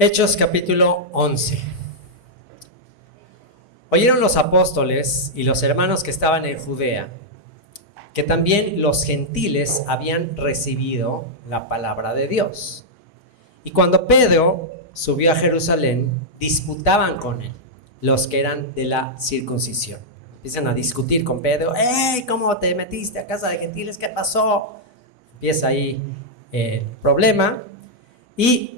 Hechos capítulo 11. Oyeron los apóstoles y los hermanos que estaban en Judea que también los gentiles habían recibido la palabra de Dios. Y cuando Pedro subió a Jerusalén, disputaban con él los que eran de la circuncisión. Empiezan a discutir con Pedro. ¡Ey! ¿Cómo te metiste a casa de gentiles? ¿Qué pasó? Empieza ahí el problema. Y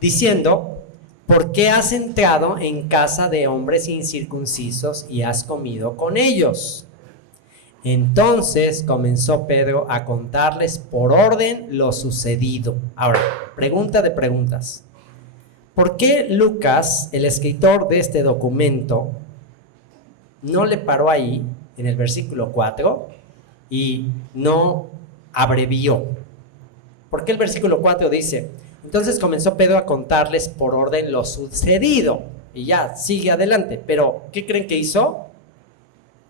diciendo: ¿por qué has entrado en casa de hombres incircuncisos y has comido con ellos? Entonces comenzó Pedro a contarles por orden lo sucedido. Ahora, pregunta de preguntas. ¿Por qué Lucas, el escritor de este documento, no le paró ahí, en el versículo 4, y no abrevió? ¿Por qué el versículo 4 dice: entonces comenzó Pedro a contarles por orden lo sucedido? Y ya, sigue adelante. Pero, ¿qué creen que hizo?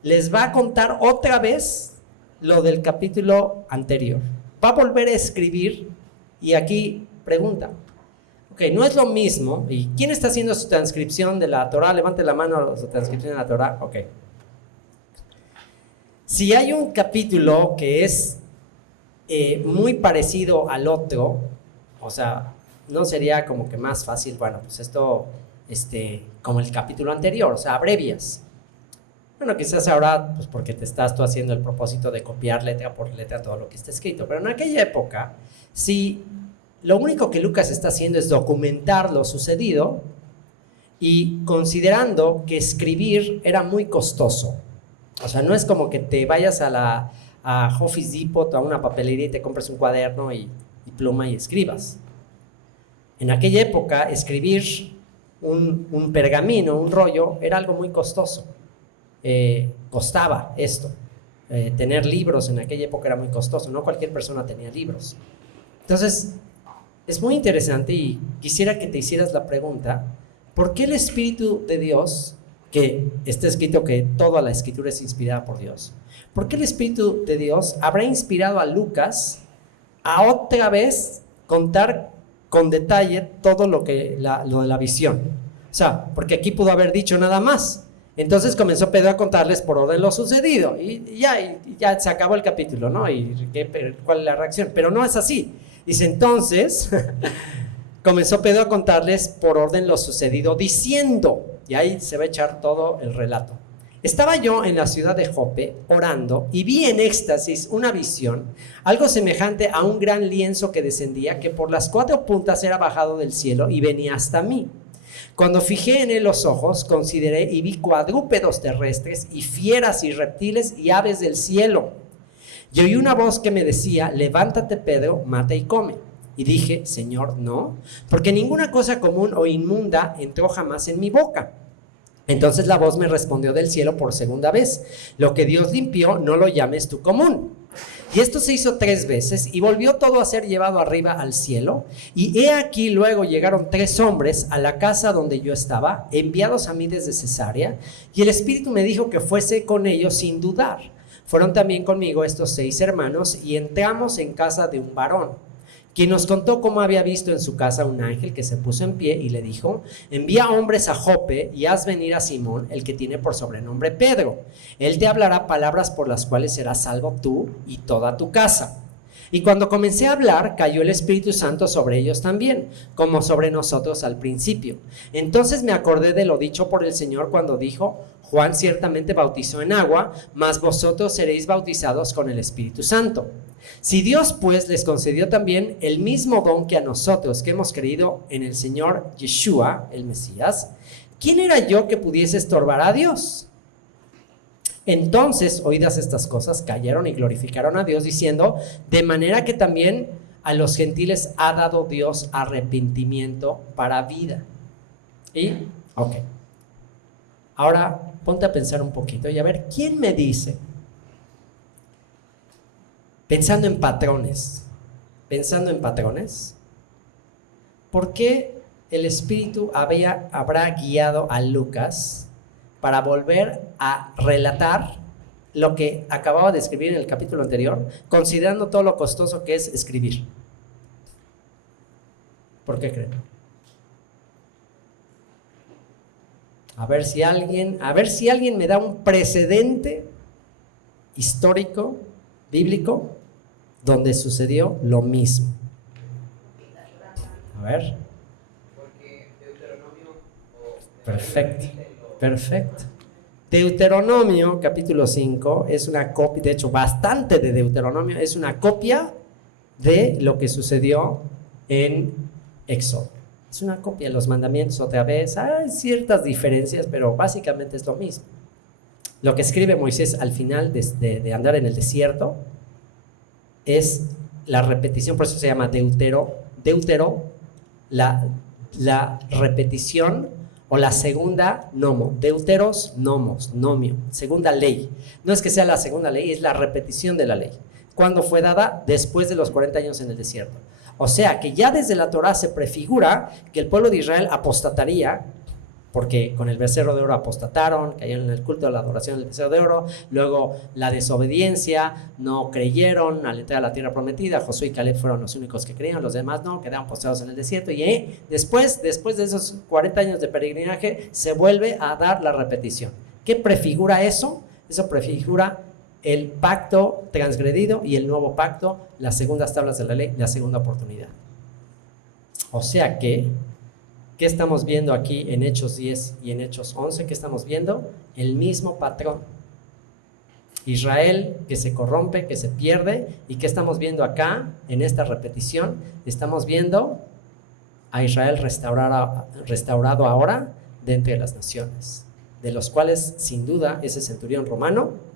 Les va a contar otra vez lo del capítulo anterior. Va a volver a escribir. Y aquí pregunta. Ok, no es lo mismo. ¿Y quién está haciendo su transcripción de la Torah? Levante la mano, su transcripción de la Torah. Ok. Si hay un capítulo que es muy parecido al otro, o sea, no sería como que más fácil, bueno, pues esto, como el capítulo anterior, o sea, abrevias. Bueno, quizás ahora, pues porque te estás tú haciendo el propósito de copiar letra por letra todo lo que está escrito, pero en aquella época, si lo único que Lucas está haciendo es documentar lo sucedido, y considerando que escribir era muy costoso, o sea, no es como que te vayas a Office Depot, a una papelería y te compres un cuaderno y pluma y escribas. En aquella época, escribir un pergamino, un rollo, era algo muy costoso. Costaba esto. Tener libros en aquella época era muy costoso. No cualquier persona tenía libros. Entonces, es muy interesante y quisiera que te hicieras la pregunta: ¿por qué el Espíritu de Dios, que está escrito que toda la Escritura es inspirada por Dios, por qué el Espíritu de Dios habrá inspirado a Lucas a otra vez contar con detalle todo lo de la visión? O sea, porque aquí pudo haber dicho nada más. Entonces comenzó Pedro a contarles por orden lo sucedido y ya se acabó el capítulo, ¿no? ¿Cuál es la reacción? Pero no es así. Dice: entonces comenzó Pedro a contarles por orden lo sucedido diciendo, y ahí se va a echar todo el relato: estaba yo en la ciudad de Jope orando y vi en éxtasis una visión, algo semejante a un gran lienzo que descendía, que por las 4 puntas era bajado del cielo y venía hasta mí. Cuando fijé en él los ojos, consideré y vi cuadrúpedos terrestres y fieras y reptiles y aves del cielo. Y oí una voz que me decía: levántate, Pedro, mata y come. Y dije: Señor, no, porque ninguna cosa común o inmunda entró jamás en mi boca. Entonces la voz me respondió del cielo por segunda vez: lo que Dios limpió, no lo llames tú común. Y esto se hizo 3 veces, y volvió todo a ser llevado arriba al cielo. Y he aquí luego llegaron 3 hombres a la casa donde yo estaba, enviados a mí desde Cesarea, y el Espíritu me dijo que fuese con ellos sin dudar. Fueron también conmigo estos 6 hermanos, y entramos en casa de un varón, quien nos contó cómo había visto en su casa un ángel que se puso en pie y le dijo: envía hombres a Jope y haz venir a Simón, el que tiene por sobrenombre Pedro. Él te hablará palabras por las cuales serás salvo tú y toda tu casa. Y cuando comencé a hablar, cayó el Espíritu Santo sobre ellos también, como sobre nosotros al principio. Entonces me acordé de lo dicho por el Señor cuando dijo: Juan ciertamente bautizó en agua, mas vosotros seréis bautizados con el Espíritu Santo. Si Dios pues les concedió también el mismo don que a nosotros, que hemos creído en el Señor Yeshua, el Mesías, ¿quién era yo que pudiese estorbar a Dios? Entonces, oídas estas cosas, cayeron y glorificaron a Dios, diciendo: de manera que también a los gentiles ha dado Dios arrepentimiento para vida. ¿Y? Ok. Ahora ponte a pensar un poquito y a ver, ¿quién me dice? Pensando en patrones, ¿por qué el Espíritu habrá guiado a Lucas para volver a relatar lo que acababa de escribir en el capítulo anterior, considerando todo lo costoso que es escribir? ¿Por qué creen? A ver si alguien me da un precedente histórico, bíblico, donde sucedió lo mismo. A ver. Perfecto. Deuteronomio capítulo 5 es una copia, de hecho bastante de Deuteronomio es una copia de lo que sucedió en Éxodo. Es una copia de los mandamientos otra vez. Hay ciertas diferencias, pero básicamente es lo mismo. Lo que escribe Moisés al final de andar en el desierto es la repetición, por eso se llama Deutero, la repetición o la segunda nomo, deuteros, nomos, nomio, segunda ley. No es que sea la segunda ley, es la repetición de la ley. ¿Cuándo fue dada? Después de los 40 años en el desierto. O sea que ya desde la Torá se prefigura que el pueblo de Israel apostataría, porque con el becerro de oro apostataron, cayeron en el culto de la adoración del becerro de oro, luego la desobediencia, no creyeron al entrar a la tierra prometida, Josué y Caleb fueron los únicos que creían, los demás no, quedaron postrados en el desierto, y después de esos 40 años de peregrinaje, se vuelve a dar la repetición. ¿Qué prefigura eso? Eso prefigura el pacto transgredido y el nuevo pacto, las segundas tablas de la ley, la segunda oportunidad. O sea que, ¿qué estamos viendo aquí en Hechos 10 y en Hechos 11? ¿Qué estamos viendo? El mismo patrón. Israel que se corrompe, que se pierde. ¿Y qué estamos viendo acá en esta repetición? Estamos viendo a Israel restaurado ahora de entre las naciones, de los cuales sin duda ese centurión romano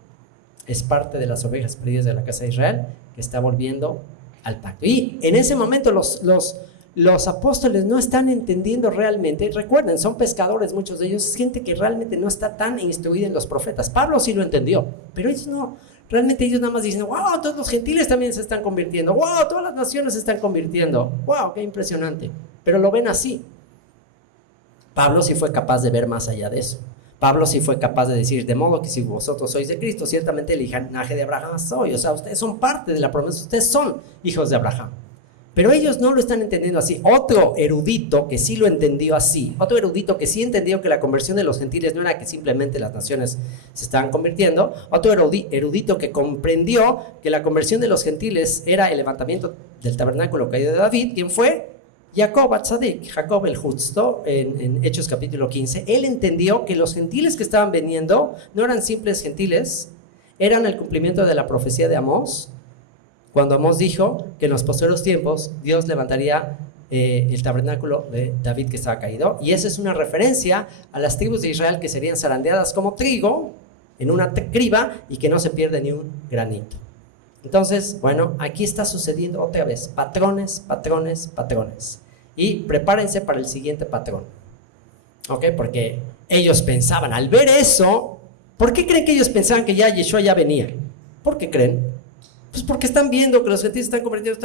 es parte de las ovejas perdidas de la casa de Israel que está volviendo al pacto. Y en ese momento los apóstoles no están entendiendo realmente. Recuerden, son pescadores muchos de ellos, es gente que realmente no está tan instruida en los profetas. Pablo sí lo entendió, pero ellos no. Realmente ellos nada más dicen, wow, todos los gentiles también se están convirtiendo, wow, todas las naciones se están convirtiendo, wow, qué impresionante. Pero lo ven así. Pablo sí fue capaz de ver más allá de eso. Pablo sí fue capaz de decir, de modo que si vosotros sois de Cristo, ciertamente el linaje de Abraham soy. O sea, ustedes son parte de la promesa, ustedes son hijos de Abraham. Pero ellos no lo están entendiendo así. Otro erudito que sí lo entendió así, otro erudito que sí entendió que la conversión de los gentiles no era que simplemente las naciones se estaban convirtiendo, otro erudito que comprendió que la conversión de los gentiles era el levantamiento del tabernáculo caído de David. ¿Quién fue? Jacob Atzadik, Jacob el justo, en Hechos capítulo 15. Él entendió que los gentiles que estaban viniendo no eran simples gentiles, eran el cumplimiento de la profecía de Amós, cuando Amós dijo que en los posteriores tiempos Dios levantaría el tabernáculo de David que estaba caído. Y esa es una referencia a las tribus de Israel que serían zarandeadas como trigo en una criba y que no se pierde ni un granito. Entonces, bueno, aquí está sucediendo otra vez patrones. Y prepárense para el siguiente patrón. ¿Ok? Porque ellos pensaban, al ver eso, ¿por qué creen que ellos pensaban que ya Yeshua ya venía? ¿Por qué creen? Pues porque están viendo que los gentiles se están convirtiendo,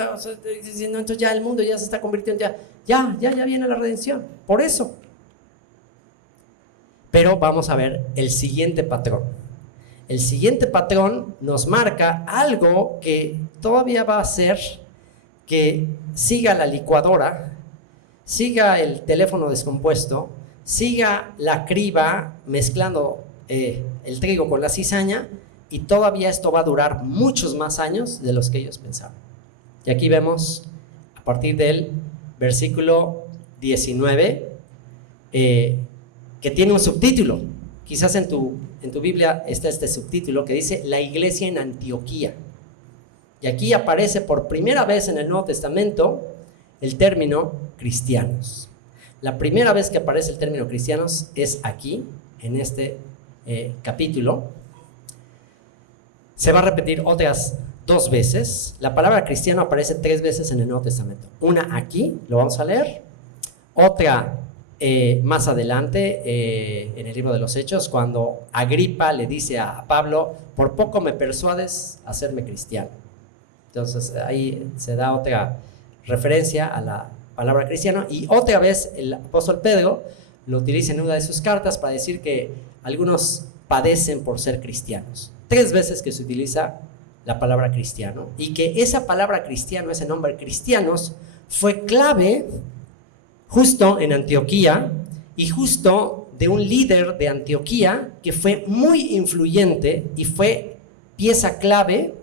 diciendo, entonces ya el mundo ya se está convirtiendo, ya viene la redención. Por eso. Pero vamos a ver el siguiente patrón. El siguiente patrón nos marca algo que todavía va a hacer que siga la licuadora, siga el teléfono descompuesto, siga la criba mezclando el trigo con la cizaña, y todavía esto va a durar muchos más años de los que ellos pensaban. Y aquí vemos, a partir del versículo 19, que tiene un subtítulo. Quizás en tu Biblia está este subtítulo que dice La iglesia en Antioquía. Y aquí aparece por primera vez en el Nuevo Testamento el término cristianos. La primera vez que aparece el término cristianos es aquí, en este capítulo. Se va a repetir otras 2 veces. La palabra cristiano aparece 3 veces en el Nuevo Testamento. Una aquí, lo vamos a leer. Otra más adelante en el libro de los Hechos, cuando Agripa le dice a Pablo, por poco me persuades a hacerme cristiano. Entonces ahí se da otra referencia a la palabra cristiano. Y otra vez el apóstol Pedro lo utiliza en una de sus cartas para decir que algunos padecen por ser cristianos. 3 veces que se utiliza la palabra cristiano, y que esa palabra cristiano, ese nombre cristianos, fue clave justo en Antioquía y justo de un líder de Antioquía que fue muy influyente y fue pieza clave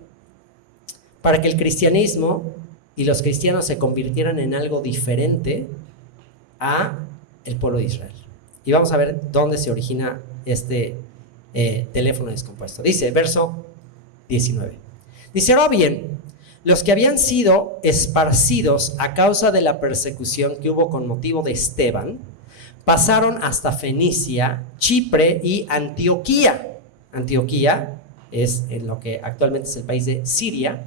para que el cristianismo y los cristianos se convirtieran en algo diferente a el pueblo de Israel. Y vamos a ver dónde se origina este teléfono descompuesto. Dice, verso 19. Dice, ahora bien, los que habían sido esparcidos a causa de la persecución que hubo con motivo de Esteban, pasaron hasta Fenicia, Chipre y Antioquía. Antioquía es en lo que actualmente es el país de Siria,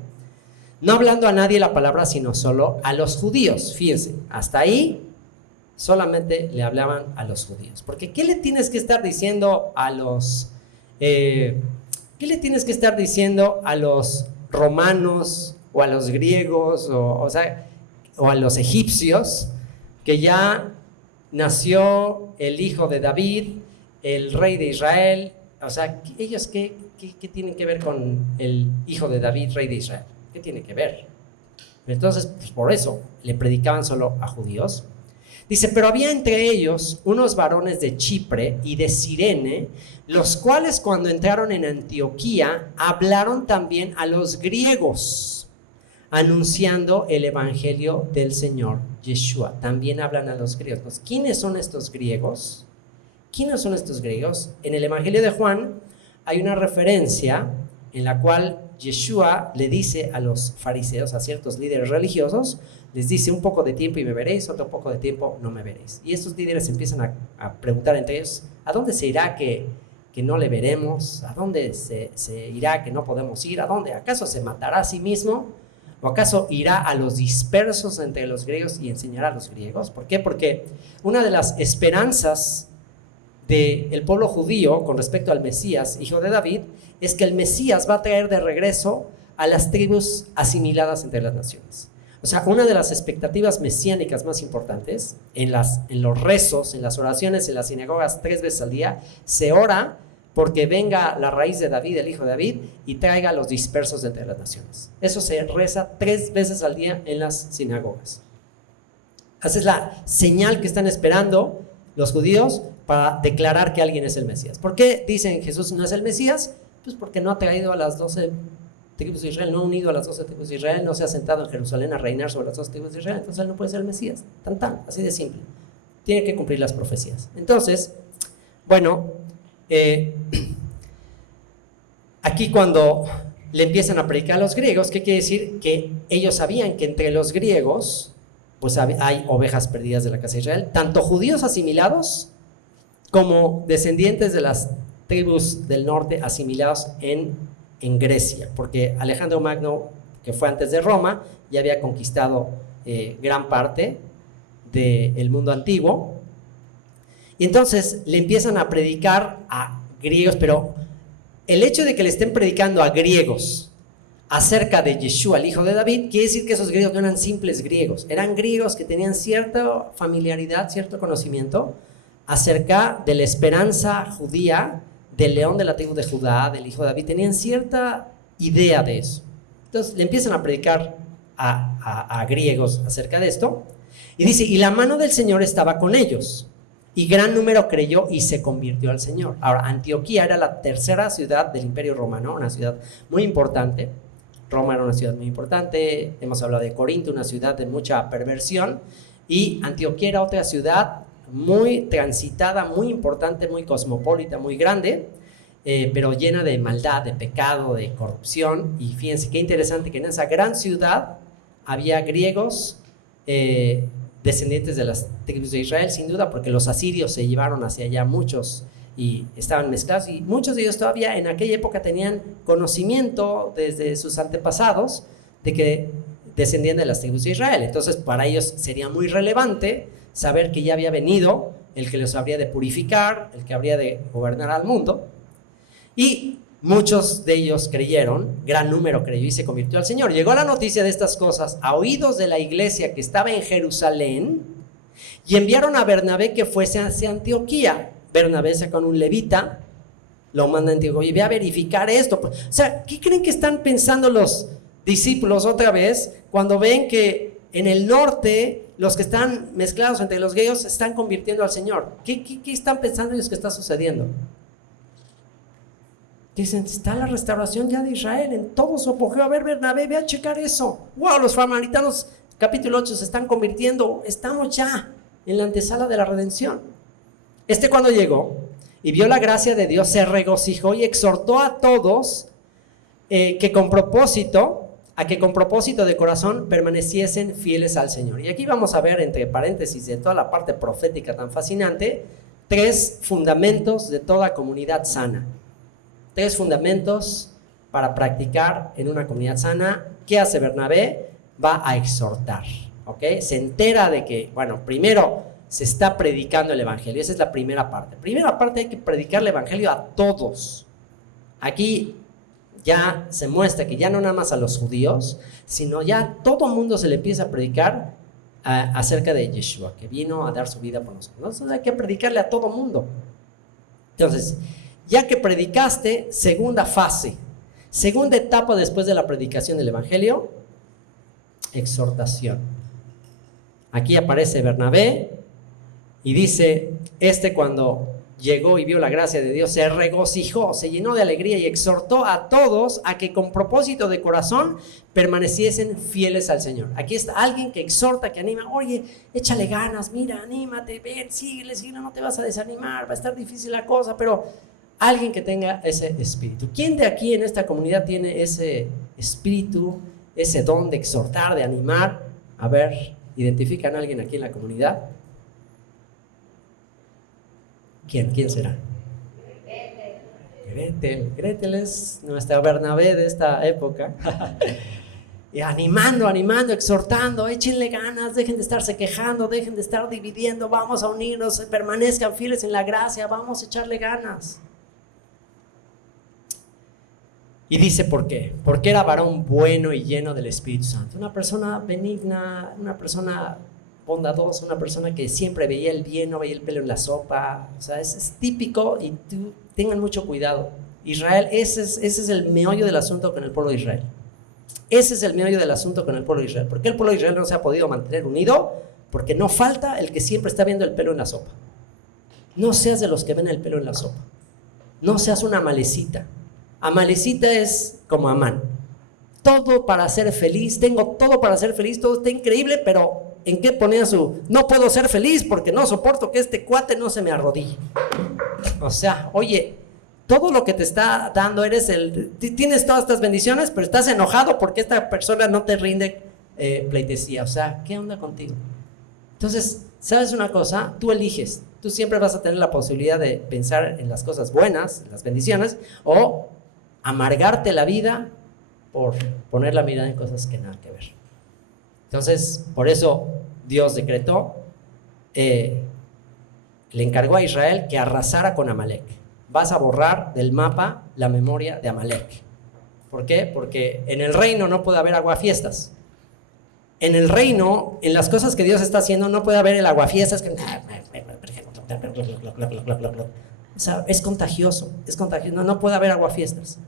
no hablando a nadie la palabra, sino solo a los judíos. Fíjense, hasta ahí solamente le hablaban a los judíos. Porque ¿qué le tienes que estar diciendo a los romanos o a los griegos o a los egipcios, que ya nació el hijo de David, el rey de Israel? O sea, ellos ¿qué tienen que ver con el hijo de David, rey de Israel? ¿Qué tiene que ver? Entonces, pues por eso le predicaban solo a judíos. Dice, pero había entre ellos unos varones de Chipre y de Cirene, los cuales cuando entraron en Antioquía hablaron también a los griegos, anunciando el evangelio del Señor Yeshua. También hablan a los griegos. ¿Quiénes son estos griegos? ¿Quiénes son estos griegos? En el evangelio de Juan hay una referencia en la cual Yeshua le dice a los fariseos, a ciertos líderes religiosos, les dice, un poco de tiempo y me veréis, otro poco de tiempo no me veréis. Y estos líderes empiezan a preguntar entre ellos, ¿a dónde se irá que no le veremos? ¿A dónde se irá que no podemos ir? ¿A dónde? ¿Acaso se matará a sí mismo? ¿O acaso irá a los dispersos entre los griegos y enseñará a los griegos? ¿Por qué? Porque una de las esperanzas del pueblo judío con respecto al Mesías, hijo de David, es que el Mesías va a traer de regreso a las tribus asimiladas entre las naciones. O sea, una de las expectativas mesiánicas más importantes en los rezos, en las oraciones, en las sinagogas 3 veces al día, se ora porque venga la raíz de David, el hijo de David, y traiga a los dispersos entre las naciones. Eso se reza 3 veces al día en las sinagogas. Esa es la señal que están esperando los judíos para declarar que alguien es el Mesías. ¿Por qué dicen Jesús no es el Mesías? Pues porque no ha traído a las 12 tribus de Israel, no ha unido a las 12 tribus de Israel, no se ha sentado en Jerusalén a reinar sobre las 12 tribus de Israel, entonces él no puede ser el Mesías. Tan, así de simple. Tiene que cumplir las profecías. Entonces, bueno, aquí cuando le empiezan a predicar a los griegos, ¿qué quiere decir? Que ellos sabían que entre los griegos pues hay ovejas perdidas de la casa de Israel, tanto judíos asimilados como descendientes de las tribus del norte asimilados en Grecia, porque Alejandro Magno, que fue antes de Roma, ya había conquistado gran parte del mundo antiguo. Y entonces le empiezan a predicar a griegos, pero el hecho de que le estén predicando a griegos acerca de Yeshua, el hijo de David, quiere decir que esos griegos no eran simples griegos, eran griegos que tenían cierta familiaridad, cierto conocimiento acerca de la esperanza judía, del león de la tribu de Judá, del hijo de David. Tenían cierta idea de eso. Entonces le empiezan a predicar a griegos acerca de esto, y dice, y la mano del Señor estaba con ellos, y gran número creyó y se convirtió al Señor. Ahora, Antioquía era la tercera ciudad del Imperio Romano, una ciudad muy importante. Roma era una ciudad muy importante, hemos hablado de Corinto, una ciudad de mucha perversión, y Antioquía era otra ciudad muy transitada, muy importante, muy cosmopolita, muy grande, pero llena de maldad, de pecado, de corrupción. Y fíjense qué interesante que en esa gran ciudad había griegos descendientes de las tribus de Israel, sin duda, porque los asirios se llevaron hacia allá muchos y estaban mezclados, y muchos de ellos todavía en aquella época tenían conocimiento desde sus antepasados de que descendían de las tribus de Israel. Entonces para ellos sería muy relevante saber que ya había venido el que los habría de purificar, el que habría de gobernar al mundo. Y muchos de ellos creyeron, gran número creyó y se convirtió al Señor. Llegó la noticia de estas cosas a oídos de la iglesia que estaba en Jerusalén, y enviaron a Bernabé que fuese hacia Antioquía. Bernabé saca un levita, lo manda a Antioquía, y ve a verificar esto. O sea, ¿qué creen que están pensando los discípulos otra vez cuando ven que en el norte, los que están mezclados entre los griegos se están convirtiendo al Señor. ¿Qué están pensando ellos que está sucediendo? Dicen, está la restauración ya de Israel en todo su apogeo. A ver, Bernabé, ve a checar eso. ¡Wow! Los samaritanos, capítulo 8, se están convirtiendo. Estamos ya en la antesala de la redención. Cuando llegó y vio la gracia de Dios, se regocijó y exhortó a todos que con propósito de corazón permaneciesen fieles al Señor. Y aquí vamos a ver, entre paréntesis, de toda la parte profética tan fascinante, 3 fundamentos de toda comunidad sana. 3 fundamentos para practicar en una comunidad sana. ¿Qué hace Bernabé? Va a exhortar, ¿ok? Se entera de que, bueno, primero se está predicando el evangelio. Esa es la primera parte. Primera parte, hay que predicar el evangelio a todos. Aquí ya se muestra que ya no nada más a los judíos, sino ya a todo mundo se le empieza a predicar acerca de Yeshua, que vino a dar su vida por nosotros. Entonces hay que predicarle a todo mundo. Entonces, ya que predicaste, segunda fase, segunda etapa después de la predicación del evangelio, exhortación. Aquí aparece Bernabé y dice, cuando llegó y vio la gracia de Dios, se regocijó, se llenó de alegría y exhortó a todos a que con propósito de corazón permaneciesen fieles al Señor. Aquí está alguien que exhorta, que anima. Oye, échale ganas, mira, anímate, ven, síguele, no te vas a desanimar, va a estar difícil la cosa, pero alguien que tenga ese espíritu. ¿Quién de aquí en esta comunidad tiene ese espíritu, ese don de exhortar, de animar? A ver, ¿identifican a alguien aquí en la comunidad? ¿Quién será? Gretel es nuestra Bernabé de esta época. Y animando, exhortando, échenle ganas, dejen de estarse quejando, dejen de estar dividiendo, vamos a unirnos, permanezcan fieles en la gracia, vamos a echarle ganas. Y dice por qué. Porque era varón bueno y lleno del Espíritu Santo. Una persona benigna, una persona bondadosa, una persona que siempre veía el bien, no veía el pelo en la sopa. O sea, es típico, y tengan mucho cuidado. Israel, ese es el meollo del asunto con el pueblo de Israel. Ese es el meollo del asunto con el pueblo de Israel. ¿Por qué el pueblo de Israel no se ha podido mantener unido? Porque no falta el que siempre está viendo el pelo en la sopa. No seas de los que ven el pelo en la sopa. No seas una amalecita. Amalecita es como Amán. Todo para ser feliz, tengo todo para ser feliz, todo está increíble, pero ¿en qué ponía no puedo ser feliz porque no soporto que este cuate no se me arrodille? O sea, oye, todo lo que te está dando, tienes todas estas bendiciones, pero estás enojado porque esta persona no te rinde pleitesía. O sea, ¿qué onda contigo? Entonces, ¿sabes una cosa? Tú eliges. Tú siempre vas a tener la posibilidad de pensar en las cosas buenas, en las bendiciones, o amargarte la vida por poner la mirada en cosas que nada que ver. Entonces, por eso Dios decretó, le encargó a Israel que arrasara con Amalek. Vas a borrar del mapa la memoria de Amalek. ¿Por qué? Porque en el reino no puede haber aguafiestas. En el reino, en las cosas que Dios está haciendo, no puede haber el aguafiestas que... O sea, es contagioso, no puede haber aguafiestas.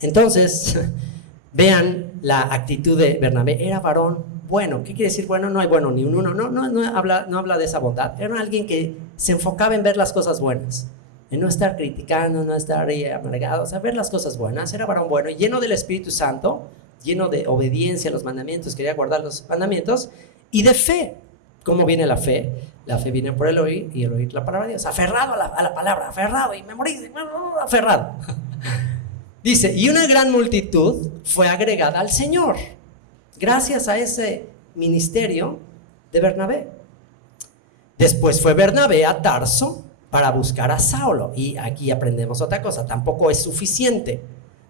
Entonces, vean la actitud de Bernabé. Era varón bueno. ¿Qué quiere decir bueno? No hay bueno ni un uno. No habla de esa bondad. Era alguien que se enfocaba en ver las cosas buenas, en no estar criticando, no estar amargado, o sea, ver las cosas buenas. Era varón bueno, lleno del Espíritu Santo, lleno de obediencia a los mandamientos, quería guardar los mandamientos, y de fe. ¿Cómo viene la fe? La fe viene por el oír, y el oír la palabra de Dios. Aferrado a la palabra, aferrado, y me morí, aferrado. Dice, y una gran multitud fue agregada al Señor, gracias a ese ministerio de Bernabé. Después fue Bernabé a Tarso para buscar a Saulo. Y aquí aprendemos otra cosa, tampoco es suficiente.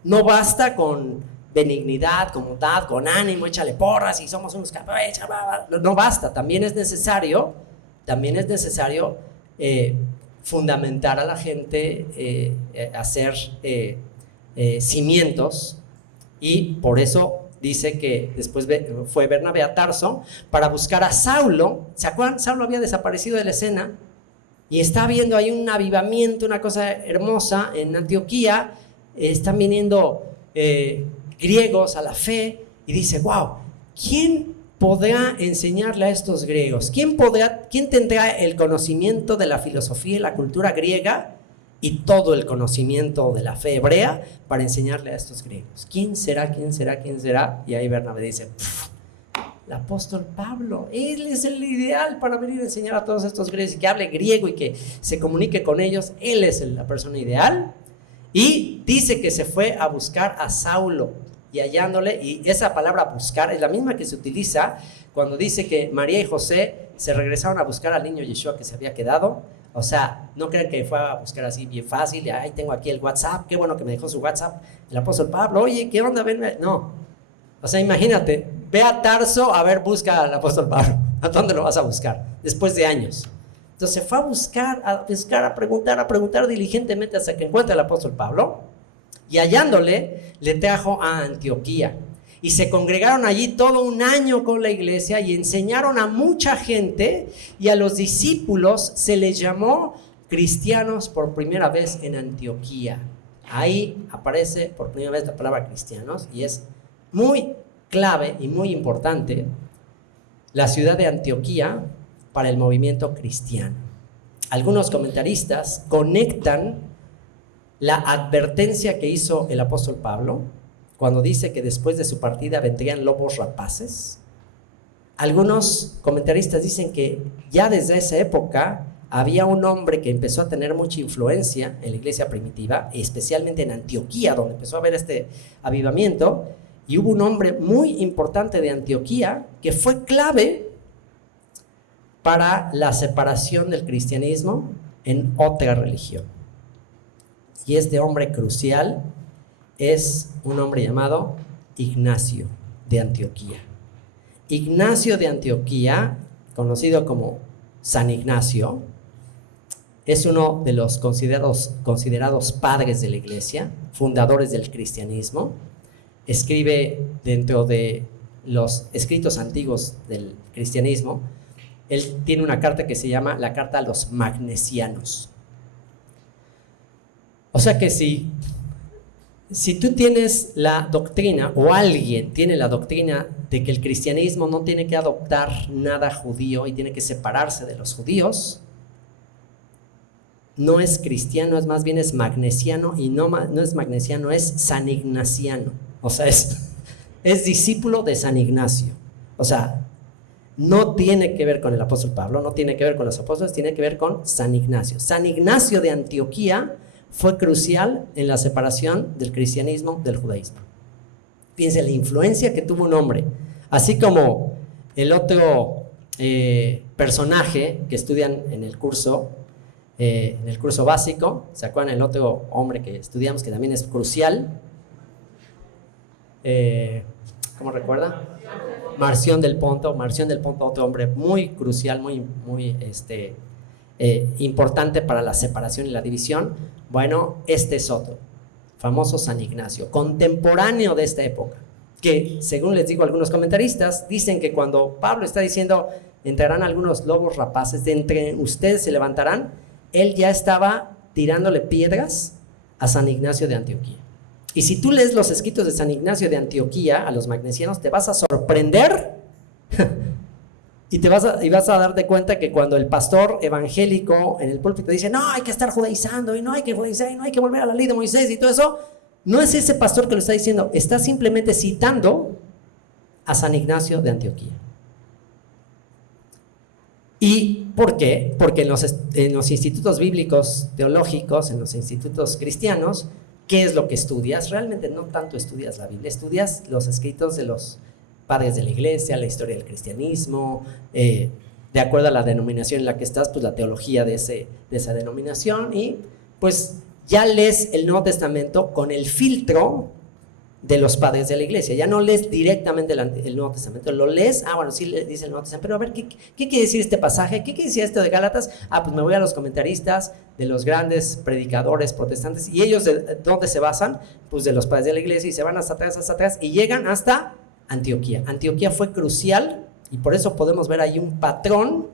No basta con benignidad, con bondad, con ánimo, échale porras y somos unos capaz. No basta, también es necesario fundamentar a la gente, hacer cimientos, y por eso dice que después fue Bernabé a Tarso para buscar a Saulo. ¿Se acuerdan? Saulo había desaparecido de la escena y está viendo ahí un avivamiento, una cosa hermosa en Antioquía. Están viniendo griegos a la fe y dice, wow, ¿quién podrá enseñarle a estos griegos? ¿Quién tendrá el conocimiento de la filosofía y la cultura griega y todo el conocimiento de la fe hebrea para enseñarle a estos griegos? ¿Quién será? ¿Quién será? ¿Quién será? Y ahí Bernabé dice, el apóstol Pablo, él es el ideal para venir a enseñar a todos estos griegos y que hable griego y que se comunique con ellos. Él es la persona ideal. Y dice que se fue a buscar a Saulo y hallándole, y esa palabra buscar es la misma que se utiliza cuando dice que María y José se regresaron a buscar al niño Yeshua que se había quedado. O sea, no crean que fue a buscar así bien fácil, ahí tengo aquí el WhatsApp, qué bueno que me dejó su WhatsApp el apóstol Pablo, oye, ¿qué onda? Venme. No, o sea, imagínate, ve a Tarso, a ver, busca al apóstol Pablo. ¿A dónde lo vas a buscar? Después de años. Entonces fue a buscar, a preguntar diligentemente hasta que encuentra al apóstol Pablo, y hallándole, le trajo a Antioquía. Y se congregaron allí todo un año con la iglesia y enseñaron a mucha gente, y a los discípulos se les llamó cristianos por primera vez en Antioquía. Ahí aparece por primera vez la palabra cristianos, y es muy clave y muy importante la ciudad de Antioquía para el movimiento cristiano. Algunos comentaristas conectan la advertencia que hizo el apóstol Pablo cuando dice que después de su partida vendrían lobos rapaces. Algunos comentaristas dicen que ya desde esa época había un hombre que empezó a tener mucha influencia en la iglesia primitiva, especialmente en Antioquía, donde empezó a haber este avivamiento, y hubo un hombre muy importante de Antioquía que fue clave para la separación del cristianismo en otra religión. Y este hombre crucial es un hombre llamado Ignacio de Antioquía. Ignacio de Antioquía, conocido como San Ignacio, es uno de los considerados padres de la iglesia, fundadores del cristianismo. Escribe dentro de los escritos antiguos del cristianismo. Él tiene una carta que se llama la carta a los magnesianos. O sea que si tú tienes la doctrina, o alguien tiene la doctrina de que el cristianismo no tiene que adoptar nada judío y tiene que separarse de los judíos, no es cristiano, es más bien es magnesiano, y no es magnesiano, es sanignaciano. O sea, es discípulo de San Ignacio. O sea, no tiene que ver con el apóstol Pablo, no tiene que ver con los apóstoles, tiene que ver con San Ignacio. San Ignacio de Antioquía fue crucial en la separación del cristianismo del judaísmo. Fíjense la influencia que tuvo un hombre, así como el otro personaje que estudian en el curso básico. ¿Se acuerdan el otro hombre que estudiamos que también es crucial? ¿Cómo recuerda? Marción del Ponto, otro hombre muy crucial, muy importante para la separación y la división. Bueno, este es otro, famoso San Ignacio, contemporáneo de esta época, que según les digo algunos comentaristas, dicen que cuando Pablo está diciendo entrarán algunos lobos rapaces, de entre ustedes se levantarán, él ya estaba tirándole piedras a San Ignacio de Antioquía. Y si tú lees los escritos de San Ignacio de Antioquía a los magnesianos, te vas a sorprender y vas a darte cuenta que cuando el pastor evangélico en el púlpito dice no, hay que estar judaizando y no hay que judaizar y no hay que volver a la ley de Moisés y todo eso, no es ese pastor que lo está diciendo, está simplemente citando a San Ignacio de Antioquía. ¿Y por qué? Porque en los institutos bíblicos teológicos, en los institutos cristianos, ¿qué es lo que estudias? Realmente no tanto estudias la Biblia, estudias los escritos de los padres de la iglesia, la historia del cristianismo, de acuerdo a la denominación en la que estás, pues la teología de esa denominación, y pues ya lees el Nuevo Testamento con el filtro de los padres de la iglesia. Ya no lees directamente el Nuevo Testamento, lo lees, bueno, sí dice el Nuevo Testamento, pero a ver, ¿qué quiere decir este pasaje? ¿Qué quiere decir esto de Gálatas? Pues me voy a los comentaristas de los grandes predicadores protestantes, y ellos, ¿de dónde se basan? Pues de los padres de la iglesia, y se van hasta atrás, y llegan hasta Antioquía. Antioquía fue crucial, y por eso podemos ver ahí un patrón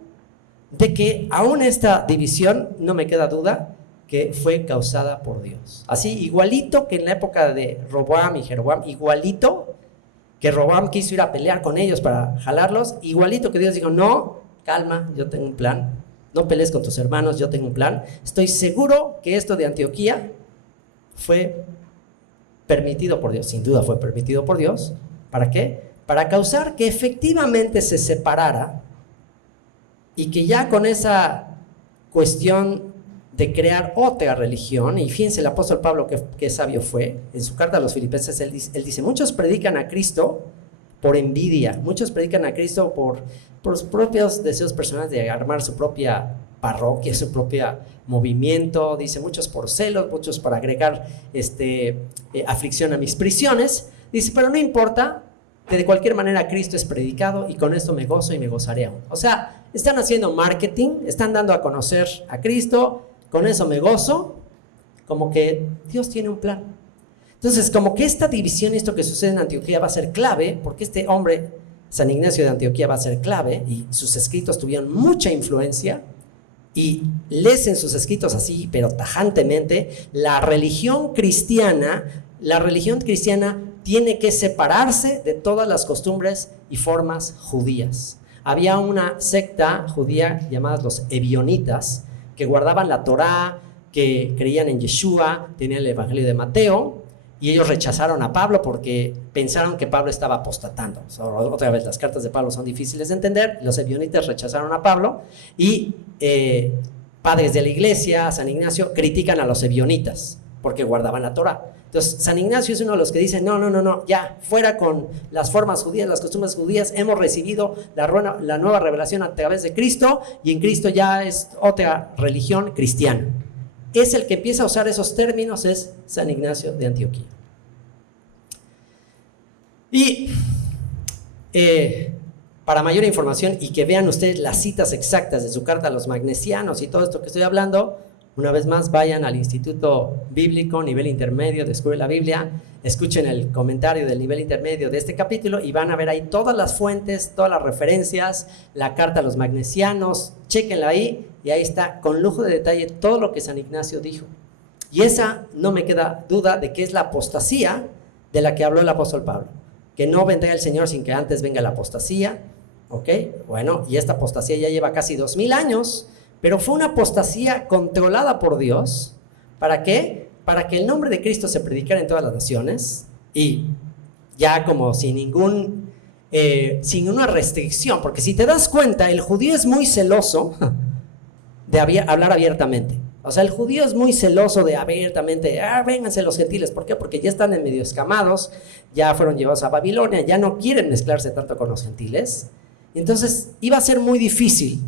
de que aún esta división, no me queda duda, que fue causada por Dios. Así, igualito que en la época de Roboam y Jeroboam, igualito que Robam quiso ir a pelear con ellos para jalarlos, igualito que Dios dijo, no, calma, yo tengo un plan, no pelees con tus hermanos, yo tengo un plan. Estoy seguro que esto de Antioquía fue permitido por Dios, sin duda fue permitido por Dios. ¿Para qué? Para causar que efectivamente se separara y que ya con esa cuestión de crear otra religión, y fíjense el apóstol Pablo que sabio fue, en su carta a los Filipenses él dice, muchos predican a Cristo por envidia, muchos predican a Cristo por los propios deseos personales de armar su propia parroquia, su propio movimiento, dice muchos por celos, muchos para agregar aflicción a mis prisiones, dice, pero no importa, que de cualquier manera Cristo es predicado y con esto me gozo y me gozaré aún. O sea, están haciendo marketing, están dando a conocer a Cristo, con eso me gozo, como que Dios tiene un plan. Entonces, como que esta división, esto que sucede en Antioquía va a ser clave, porque este hombre, San Ignacio de Antioquía, va a ser clave, y sus escritos tuvieron mucha influencia, y lees en sus escritos así, pero tajantemente, la religión cristiana tiene que separarse de todas las costumbres y formas judías. Había una secta judía llamada los ebionitas, que guardaban la Torá, que creían en Yeshua, tenían el Evangelio de Mateo, y ellos rechazaron a Pablo porque pensaron que Pablo estaba apostatando. Otra vez, las cartas de Pablo son difíciles de entender. Los ebionitas rechazaron a Pablo y padres de la iglesia, San Ignacio, critican a los ebionitas porque guardaban la Torá. Entonces, San Ignacio es uno de los que dice, no, ya, fuera con las formas judías, las costumbres judías, hemos recibido la nueva revelación a través de Cristo, y en Cristo ya es otra religión cristiana. Es el que empieza a usar esos términos, es San Ignacio de Antioquía. Y para mayor información y que vean ustedes las citas exactas de su carta a los magnesianos y todo esto que estoy hablando, una vez más, vayan al Instituto Bíblico Nivel Intermedio, Descubre la Biblia, escuchen el comentario del nivel intermedio de este capítulo y van a ver ahí todas las fuentes, todas las referencias, la carta a los magnesianos, chéquenla ahí, y ahí está con lujo de detalle todo lo que San Ignacio dijo. Y esa no me queda duda de que es la apostasía de la que habló el apóstol Pablo, que no vendrá el Señor sin que antes venga la apostasía, ¿ok? Bueno, y esta apostasía ya lleva casi 2000 años, pero fue una apostasía controlada por Dios. ¿Para qué? Para que el nombre de Cristo se predicara en todas las naciones y ya como sin una restricción, porque si te das cuenta, el judío es muy celoso de hablar abiertamente. O sea, el judío es muy celoso de abiertamente, vénganse los gentiles. ¿Por qué? Porque ya están en medio escamados, ya fueron llevados a Babilonia, ya no quieren mezclarse tanto con los gentiles. Entonces, iba a ser muy difícil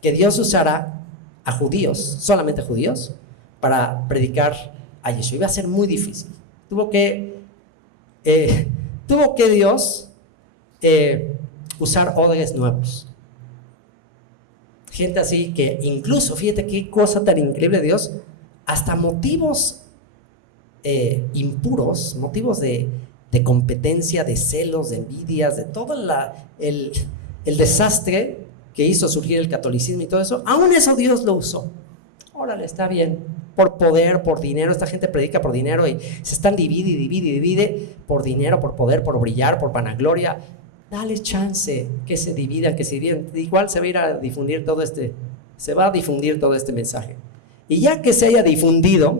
que Dios usara a judíos, solamente judíos, para predicar a Yeshua. Iba a ser muy difícil. Tuvo que Dios usar odres nuevos. Gente así que incluso, fíjate qué cosa tan increíble Dios, hasta motivos impuros, motivos de competencia, de celos, de envidias, de todo el desastre que hizo surgir el catolicismo y todo eso, aún eso Dios lo usó. Órale, está bien, por poder, por dinero. Esta gente predica por dinero y se están divide por dinero, por poder, por brillar, por vanagloria. Dale chance que se dividan, igual se va a ir a difundir se va a difundir todo este mensaje. Y ya que se haya difundido,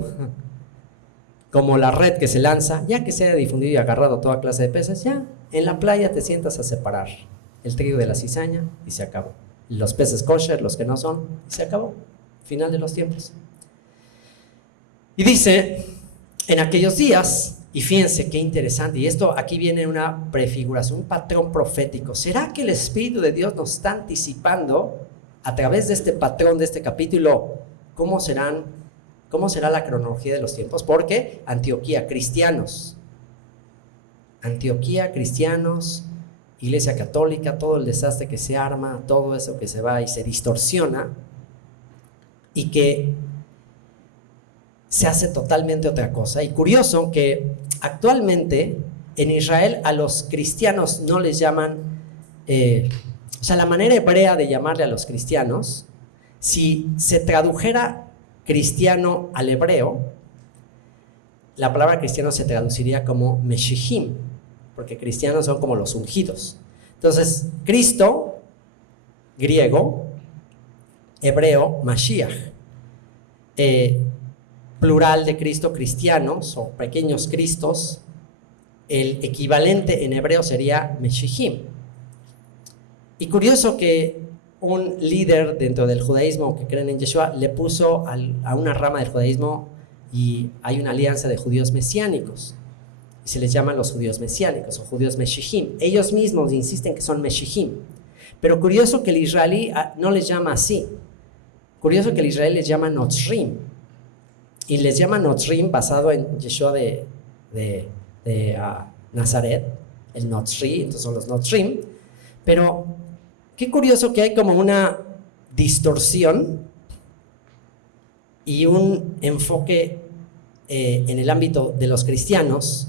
como la red que se lanza, ya que se haya difundido y agarrado toda clase de peces, ya en la playa te sientas a separar el trigo de la cizaña y se acabó. Los peces kosher, los que no son, y se acabó. Final de los tiempos. Y dice, en aquellos días, y fíjense qué interesante, y esto aquí viene una prefiguración, un patrón profético. ¿Será que el Espíritu de Dios nos está anticipando a través de este patrón, de este capítulo, cómo será la cronología de los tiempos? Porque Antioquía, cristianos, Iglesia Católica, todo el desastre que se arma, todo eso que se va y se distorsiona y que se hace totalmente otra cosa. Y curioso que actualmente en Israel a los cristianos no les llaman, o sea, la manera hebrea de llamarle a los cristianos, si se tradujera cristiano al hebreo, la palabra cristiano se traduciría como Meshihim, porque cristianos son como los ungidos. Entonces, Cristo, griego, hebreo, Mashiach. Plural de Cristo, cristianos o pequeños cristos. El equivalente en hebreo sería Meshihim. Y curioso que un líder dentro del judaísmo que creen en Yeshua le puso a una rama del judaísmo, y hay una alianza de judíos mesiánicos, y se les llaman los judíos mesiánicos o judíos Meshihim. Ellos mismos insisten que son Meshihim, pero curioso que el israelí no les llama así. Curioso que el israelí les llama Notzrim, y les llama Notzrim basado en Yeshua de Nazaret, el Notzri, entonces son los Notzrim. Pero qué curioso que hay como una distorsión y un enfoque en el ámbito de los cristianos,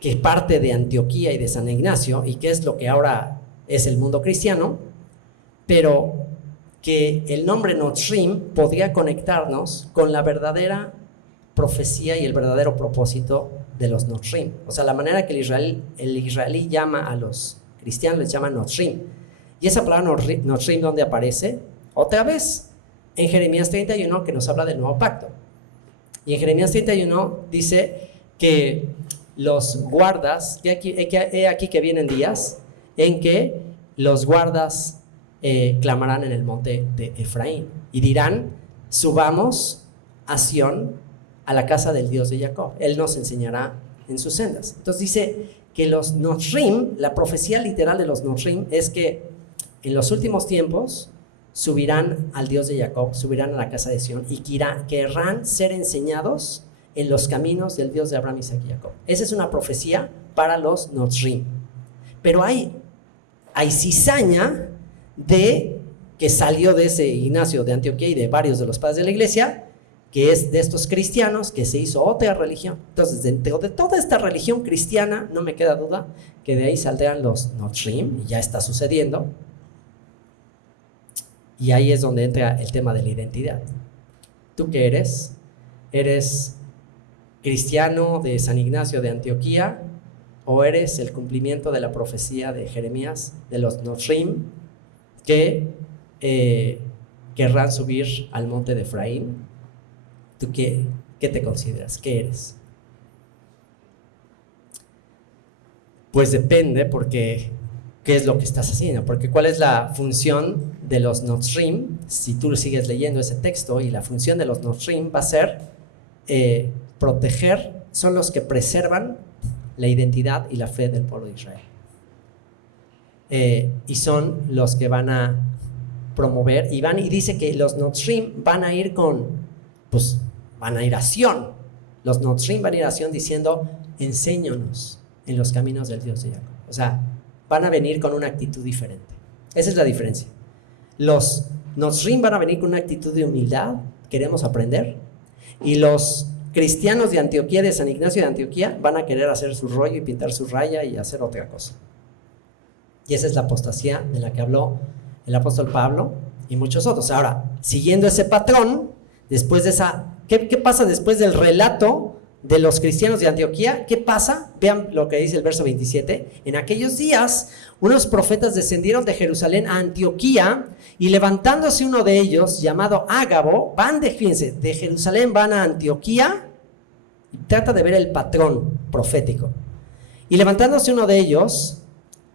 que parte de Antioquía y de San Ignacio, y que es lo que ahora es el mundo cristiano, pero que el nombre Notzrim podría conectarnos con la verdadera profecía y el verdadero propósito de los Notzrim. O sea, la manera que el israelí llama a los cristianos les llama Notzrim. Y esa palabra Notzrim, ¿dónde aparece? Otra vez, en Jeremías 31, que nos habla del nuevo pacto. Y en Jeremías 31 dice que los guardas, he aquí que vienen días en que los guardas clamarán en el monte de Efraín y dirán: subamos a Sión, a la casa del Dios de Jacob. Él nos enseñará en sus sendas. Entonces dice que los Notzrim, la profecía literal de los Notzrim es que en los últimos tiempos subirán al Dios de Jacob, subirán a la casa de Sión y querrán ser enseñados en los caminos del Dios de Abraham, Isaac y Jacob. Esa es una profecía para los Notzrim. Pero hay cizaña de que salió de ese Ignacio de Antioquía y de varios de los padres de la iglesia, que es de estos cristianos, que se hizo otra religión. Entonces, dentro de toda esta religión cristiana, no me queda duda que de ahí saldrán los Notzrim, y ya está sucediendo. Y ahí es donde entra el tema de la identidad. ¿Tú qué eres? ¿Eres cristiano de San Ignacio de Antioquía, o eres el cumplimiento de la profecía de Jeremías de los Notzrim que querrán subir al monte de Efraín? ¿Tú qué te consideras? ¿Qué eres? Pues depende, porque ¿qué es lo que estás haciendo? Porque ¿cuál es la función de los Notzrim? Si tú sigues leyendo ese texto, y la función de los Notzrim va a ser proteger, son los que preservan la identidad y la fe del pueblo de Israel. Y son los que van a promover, y dice que los Notzrim van a ir van a ir a Sión. Los Notzrim van a ir a Sión diciendo: enséñanos en los caminos del Dios de Jacob. O sea, van a venir con una actitud diferente. Esa es la diferencia. Los Notzrim van a venir con una actitud de humildad, queremos aprender, y los cristianos de Antioquía, de San Ignacio de Antioquía, van a querer hacer su rollo y pintar su raya y hacer otra cosa. Y esa es la apostasía de la que habló el apóstol Pablo y muchos otros. Ahora, siguiendo ese patrón, después de ¿qué pasa después del relato de los cristianos de Antioquía? ¿Qué pasa? Vean lo que dice el verso 27. En aquellos días, unos profetas descendieron de Jerusalén a Antioquía, y levantándose uno de ellos, llamado Ágabo, fíjense, de Jerusalén van a Antioquía, y trata de ver el patrón profético. Y levantándose uno de ellos,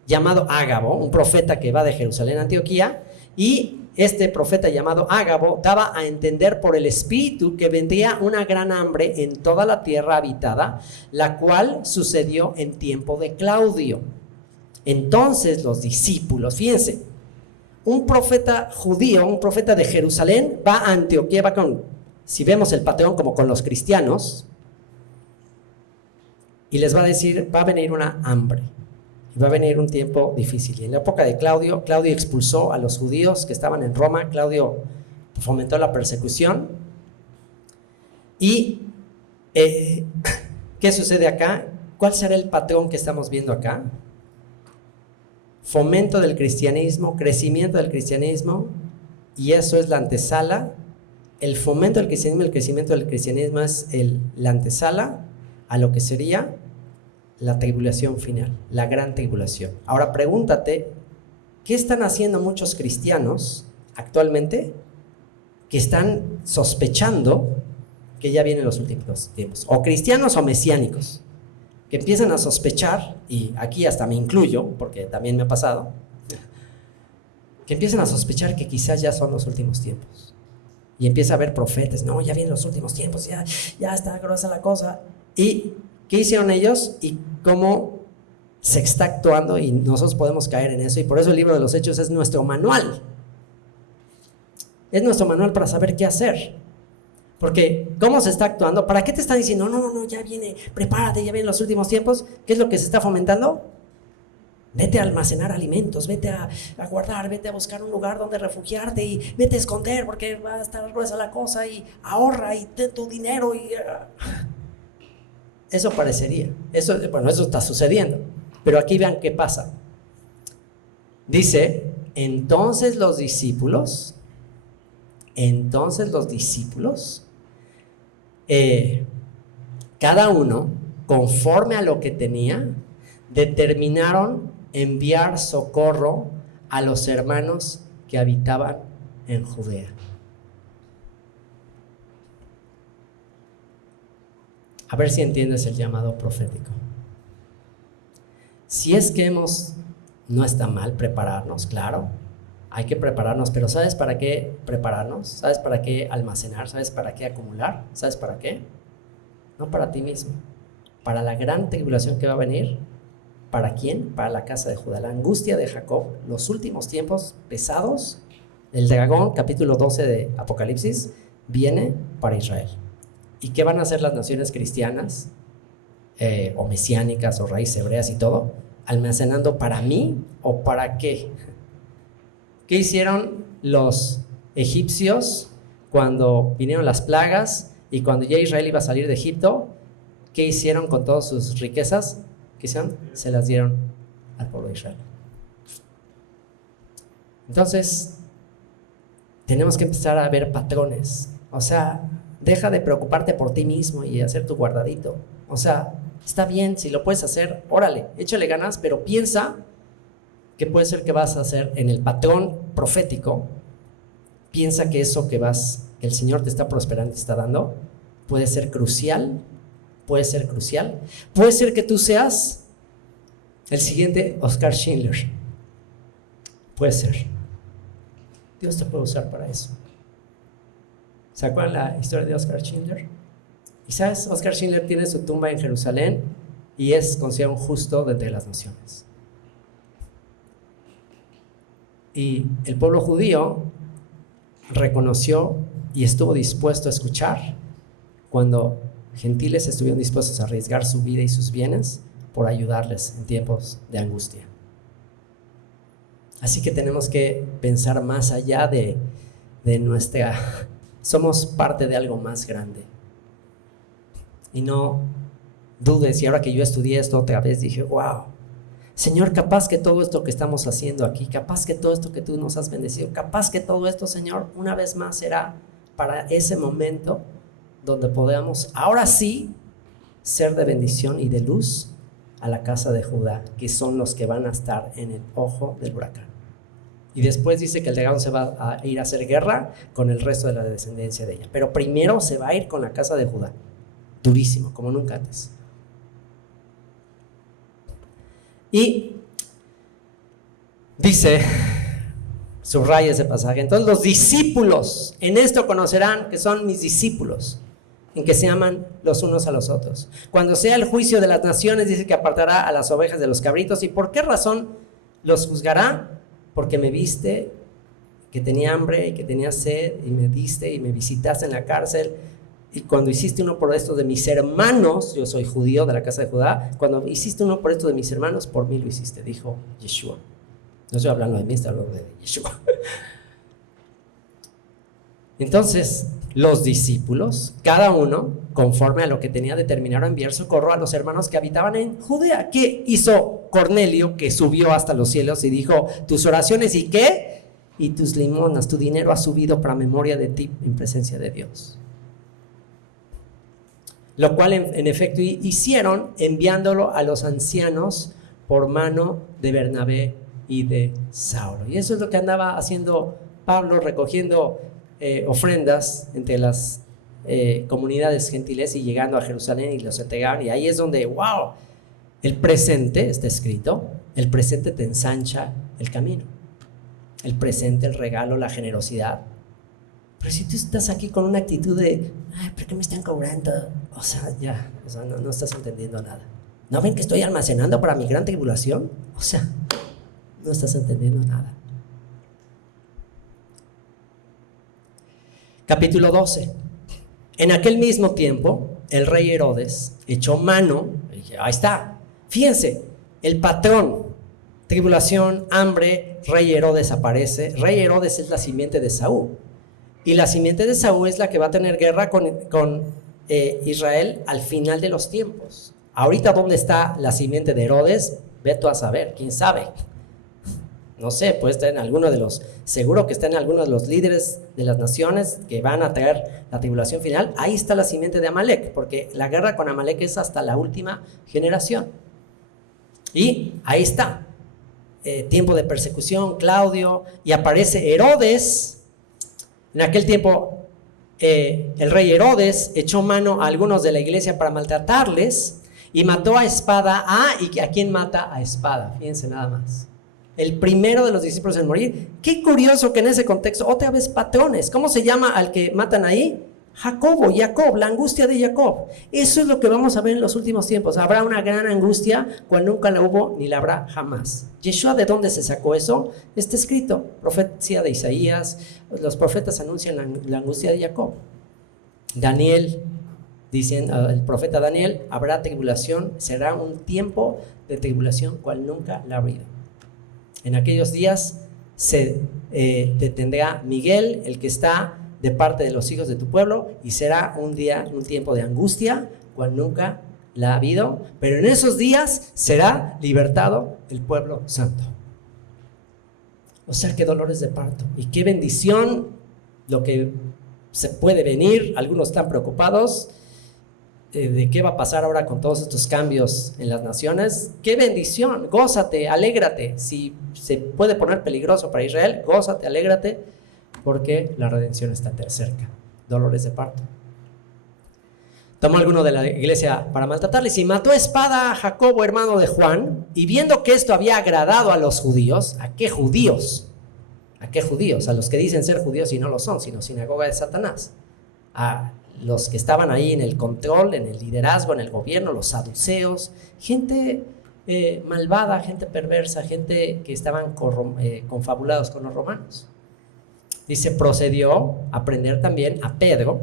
llamado Ágabo, un profeta que va de Jerusalén a Antioquía, y este profeta llamado Ágabo daba a entender por el Espíritu que vendría una gran hambre en toda la tierra habitada, la cual sucedió en tiempo de Claudio. Entonces los discípulos, fíjense, un profeta judío, un profeta de Jerusalén, va a Antioquía, si vemos el patrón, como con los cristianos, y les va a decir: va a venir una hambre. Va a venir un tiempo difícil. Y en la época de Claudio expulsó a los judíos que estaban en Roma. Claudio fomentó la persecución. ¿Y qué sucede acá? ¿Cuál será el patrón que estamos viendo acá? Fomento del cristianismo, crecimiento del cristianismo, y eso es la antesala. El fomento del cristianismo, el crecimiento del cristianismo es la antesala a lo que sería la tribulación final, la gran tribulación. Ahora pregúntate, ¿qué están haciendo muchos cristianos actualmente que están sospechando que ya vienen los últimos tiempos? O cristianos o mesiánicos, que empiezan a sospechar, y aquí hasta me incluyo, porque también me ha pasado, que empiezan a sospechar que quizás ya son los últimos tiempos. Y empieza a haber profetas, no, ya vienen los últimos tiempos, ya está gruesa la cosa. ¿Y qué hicieron ellos? Y cómo se está actuando, y nosotros podemos caer en eso. Y por eso el libro de los Hechos es nuestro manual. Es nuestro manual para saber qué hacer. Porque ¿cómo se está actuando? ¿Para qué te están diciendo, no, ya viene, prepárate, ya vienen los últimos tiempos? ¿Qué es lo que se está fomentando? Vete a almacenar alimentos, vete a guardar, vete a buscar un lugar donde refugiarte y vete a esconder porque va a estar gruesa la cosa, y ahorra y ten tu dinero. Eso parecería. Eso está sucediendo. Pero aquí vean qué pasa. Dice, entonces los discípulos, cada uno, conforme a lo que tenía, determinaron enviar socorro a los hermanos que habitaban en Judea. A ver si entiendes el llamado profético. Si es que no está mal prepararnos, claro, hay que prepararnos, pero ¿sabes para qué prepararnos? ¿Sabes para qué almacenar? ¿Sabes para qué acumular? ¿Sabes para qué? No para ti mismo, para la gran tribulación que va a venir. ¿Para quién? Para la casa de Judá. La angustia de Jacob, los últimos tiempos pesados, el dragón, capítulo 12 de Apocalipsis, viene para Israel. ¿Y qué van a hacer las naciones cristianas, o mesiánicas, o raíces hebreas y todo? ¿Almacenando para mí o para qué? ¿Qué hicieron los egipcios cuando vinieron las plagas y cuando ya Israel iba a salir de Egipto? ¿Qué hicieron con todas sus riquezas? ¿Qué hicieron? Se las dieron al pueblo de Israel. Entonces, tenemos que empezar a ver patrones. O sea, deja de preocuparte por ti mismo y hacer tu guardadito. O sea, está bien, si lo puedes hacer, órale, échale ganas, pero piensa que puede ser que vas a hacer en el patrón profético. Piensa que eso que el Señor te está prosperando, te está dando, puede ser crucial. Puede ser que tú seas el siguiente Oscar Schindler. Puede ser. Dios te puede usar para eso. ¿Se acuerdan la historia de Oscar Schindler? Y sabes, Oscar Schindler tiene su tumba en Jerusalén y es considerado un justo de entre las naciones. Y el pueblo judío reconoció y estuvo dispuesto a escuchar cuando gentiles estuvieron dispuestos a arriesgar su vida y sus bienes por ayudarles en tiempos de angustia. Así que tenemos que pensar más allá de somos parte de algo más grande. Y no dudes, y ahora que yo estudié esto otra vez, dije, wow, Señor, capaz que todo esto que estamos haciendo aquí, capaz que todo esto que tú nos has bendecido, capaz que todo esto, Señor, una vez más será para ese momento donde podamos, ahora sí, ser de bendición y de luz a la casa de Judá, que son los que van a estar en el ojo del huracán. Y después dice que el dragón se va a ir a hacer guerra con el resto de la descendencia de ella. Pero primero se va a ir con la casa de Judá. Durísimo, como nunca antes. Y dice, subraya ese pasaje, entonces los discípulos, en esto conocerán que son mis discípulos, en que se aman los unos a los otros. Cuando sea el juicio de las naciones, dice que apartará a las ovejas de los cabritos. ¿Y por qué razón los juzgará? Porque me viste que tenía hambre y que tenía sed, y me diste y me visitaste en la cárcel. Y cuando hiciste uno por esto de mis hermanos, yo soy judío de la casa de Judá, cuando hiciste uno por esto de mis hermanos, por mí lo hiciste, dijo Yeshua. No estoy hablando de mí, estoy hablando de Yeshua. Entonces, los discípulos, cada uno, conforme a lo que tenía, determinaron enviar socorro a los hermanos que habitaban en Judea. ¿Qué hizo Cornelio, que subió hasta los cielos y dijo, tus oraciones y qué? Y tus limonas, tu dinero ha subido para memoria de ti en presencia de Dios? lo cual en efecto hicieron, enviándolo a los ancianos por mano de Bernabé y de Saulo. Y eso es lo que andaba haciendo Pablo, recogiendo ofrendas entre las comunidades gentiles y llegando a Jerusalén y los entregaban. Y ahí es donde, wow, el presente, está escrito, el presente te ensancha el camino. El presente, el regalo, la generosidad. Pero si tú estás aquí con una actitud de, ay, ¿por qué me están cobrando? O sea, ya, no estás entendiendo nada. ¿No ven que estoy almacenando para mi gran tribulación? O sea, no estás entendiendo nada. Capítulo 12. En aquel mismo tiempo, el rey Herodes echó mano, ahí está, fíjense, el patrón, tribulación, hambre, rey Herodes aparece. Rey Herodes es la simiente de Saúl. Y la simiente de Saúl es la que va a tener guerra con Israel al final de los tiempos. Ahorita, ¿dónde está la simiente de Herodes? Ve tú a saber, quién sabe. No sé, puede estar en alguno de los, seguro que está en alguno de los líderes de las naciones que van a traer la tribulación final. Ahí está la simiente de Amalek, porque la guerra con Amalek es hasta la última generación. Y ahí está, tiempo de persecución, Claudio, y aparece Herodes. En aquel tiempo, el rey Herodes echó mano a algunos de la iglesia para maltratarles y mató a espada ¿y a quién mata a espada? Fíjense nada más. El primero de los discípulos en morir. Qué curioso que en ese contexto, otra vez patrones. ¿Cómo se llama al que matan ahí? Jacob, la angustia de Jacob. Eso es lo que vamos a ver en los últimos tiempos. Habrá una gran angustia cual nunca la hubo ni la habrá jamás. Yeshua, ¿de dónde se sacó eso? Está escrito, profecía de Isaías. Los profetas anuncian la angustia de Jacob. Daniel, dicen el profeta Daniel, habrá tribulación, será un tiempo de tribulación cual nunca la ha habido. En aquellos días se detendrá Miguel, el que está de parte de los hijos de tu pueblo, y será un tiempo de angustia, cual nunca la ha habido, pero en esos días será libertado el pueblo santo. O sea, qué dolores de parto, y qué bendición lo que se puede venir. Algunos están preocupados de qué va a pasar ahora con todos estos cambios en las naciones. Qué bendición, gózate, alégrate. Si se puede poner peligroso para Israel, gózate, alégrate, porque la redención está cerca. Dolores de parto. Tomó alguno de la iglesia para maltratarles y mató a espada a Jacobo, hermano de Juan, y viendo que esto había agradado a los judíos. ¿A qué judíos? ¿A qué judíos? A los que dicen ser judíos y no lo son, sino sinagoga de Satanás. A los que estaban ahí en el control, en el liderazgo, en el gobierno, los saduceos, gente malvada, gente perversa, gente que estaban confabulados con los romanos. Dice, procedió a prender también a Pedro.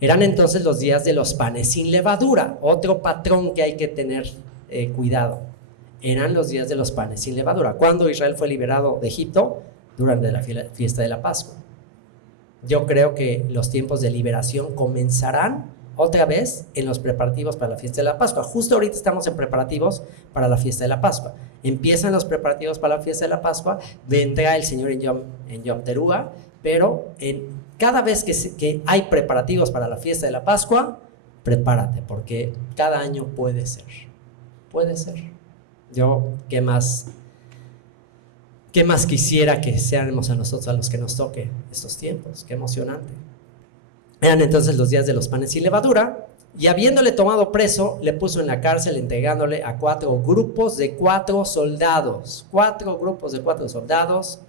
Eran entonces los días de los panes sin levadura, otro patrón que hay que tener cuidado. Eran los días de los panes sin levadura. Cuando Israel fue liberado de Egipto, durante la fiesta de la Pascua. Yo creo que los tiempos de liberación comenzarán otra vez en los preparativos para la fiesta de la Pascua. Justo ahorita estamos en preparativos para la fiesta de la Pascua. Empiezan los preparativos para la fiesta de la Pascua, vendrá el Señor en Yom Teruah, pero cada vez que hay preparativos para la fiesta de la Pascua, prepárate, porque cada año puede ser. Puede ser. Yo, ¿qué más quisiera que seamos a nosotros a los que nos toque estos tiempos? Qué emocionante. Eran entonces los días de los panes sin levadura, y habiéndole tomado preso, le puso en la cárcel, entregándole a 4 grupos de 4 soldados. 4 grupos de 4 soldados,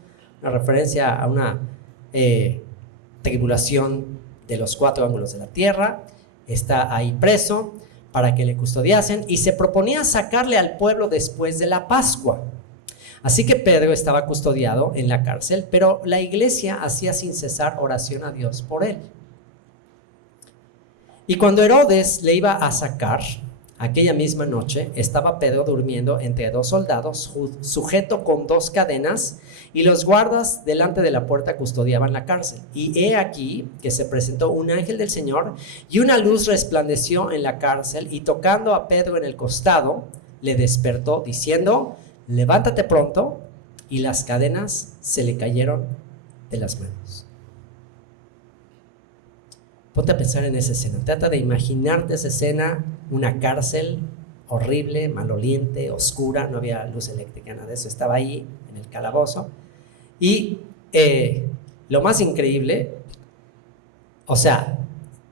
una referencia a una tribulación de los 4 ángulos de la tierra. Está ahí preso para que le custodiasen, y se proponía sacarle al pueblo después de la Pascua. Así que Pedro estaba custodiado en la cárcel, pero la iglesia hacía sin cesar oración a Dios por él. Y cuando Herodes le iba a sacar, aquella misma noche estaba Pedro durmiendo entre 2 soldados, sujeto con 2 cadenas, y los guardas delante de la puerta custodiaban la cárcel. Y he aquí que se presentó un ángel del Señor, y una luz resplandeció en la cárcel, y tocando a Pedro en el costado, le despertó diciendo: levántate pronto, y las cadenas se le cayeron de las manos. Ponte a pensar en esa escena. Trata de imaginarte esa escena, una cárcel horrible, maloliente, oscura, no había luz eléctrica, nada de eso, estaba ahí en el calabozo. Y lo más increíble, o sea,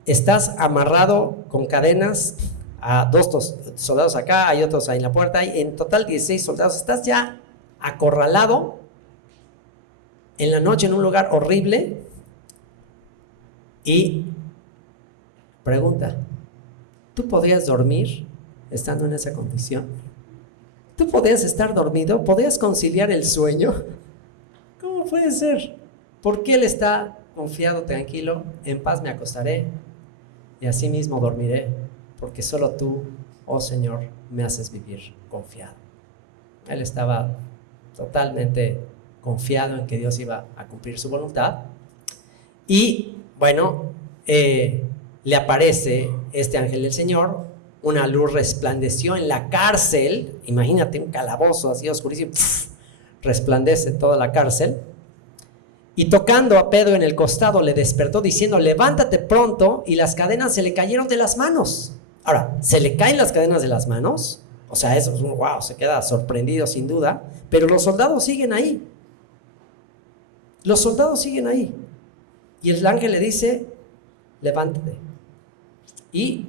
estás amarrado con cadenas a 2 soldados acá, hay otros ahí en la puerta, hay en total 16 soldados, estás ya acorralado en la noche en un lugar horrible. Y pregunta, ¿tú podrías dormir estando en esa condición? ¿Tú podrías estar dormido? ¿Podrías conciliar el sueño? ¿Cómo puede ser? Porque él está confiado, tranquilo, en paz me acostaré y así mismo dormiré, porque solo tú, oh Señor, me haces vivir confiado. Él estaba totalmente confiado en que Dios iba a cumplir su voluntad. Y bueno, le aparece este ángel del Señor, una luz resplandeció en la cárcel, imagínate un calabozo así oscurísimo, resplandece toda la cárcel, y tocando a Pedro en el costado le despertó diciendo, levántate pronto, y las cadenas se le cayeron de las manos. Ahora, ¿se le caen las cadenas de las manos? O sea, eso es un wow, se queda sorprendido sin duda, pero los soldados siguen ahí. Los soldados siguen ahí. Y el ángel le dice, levántate. ¿Y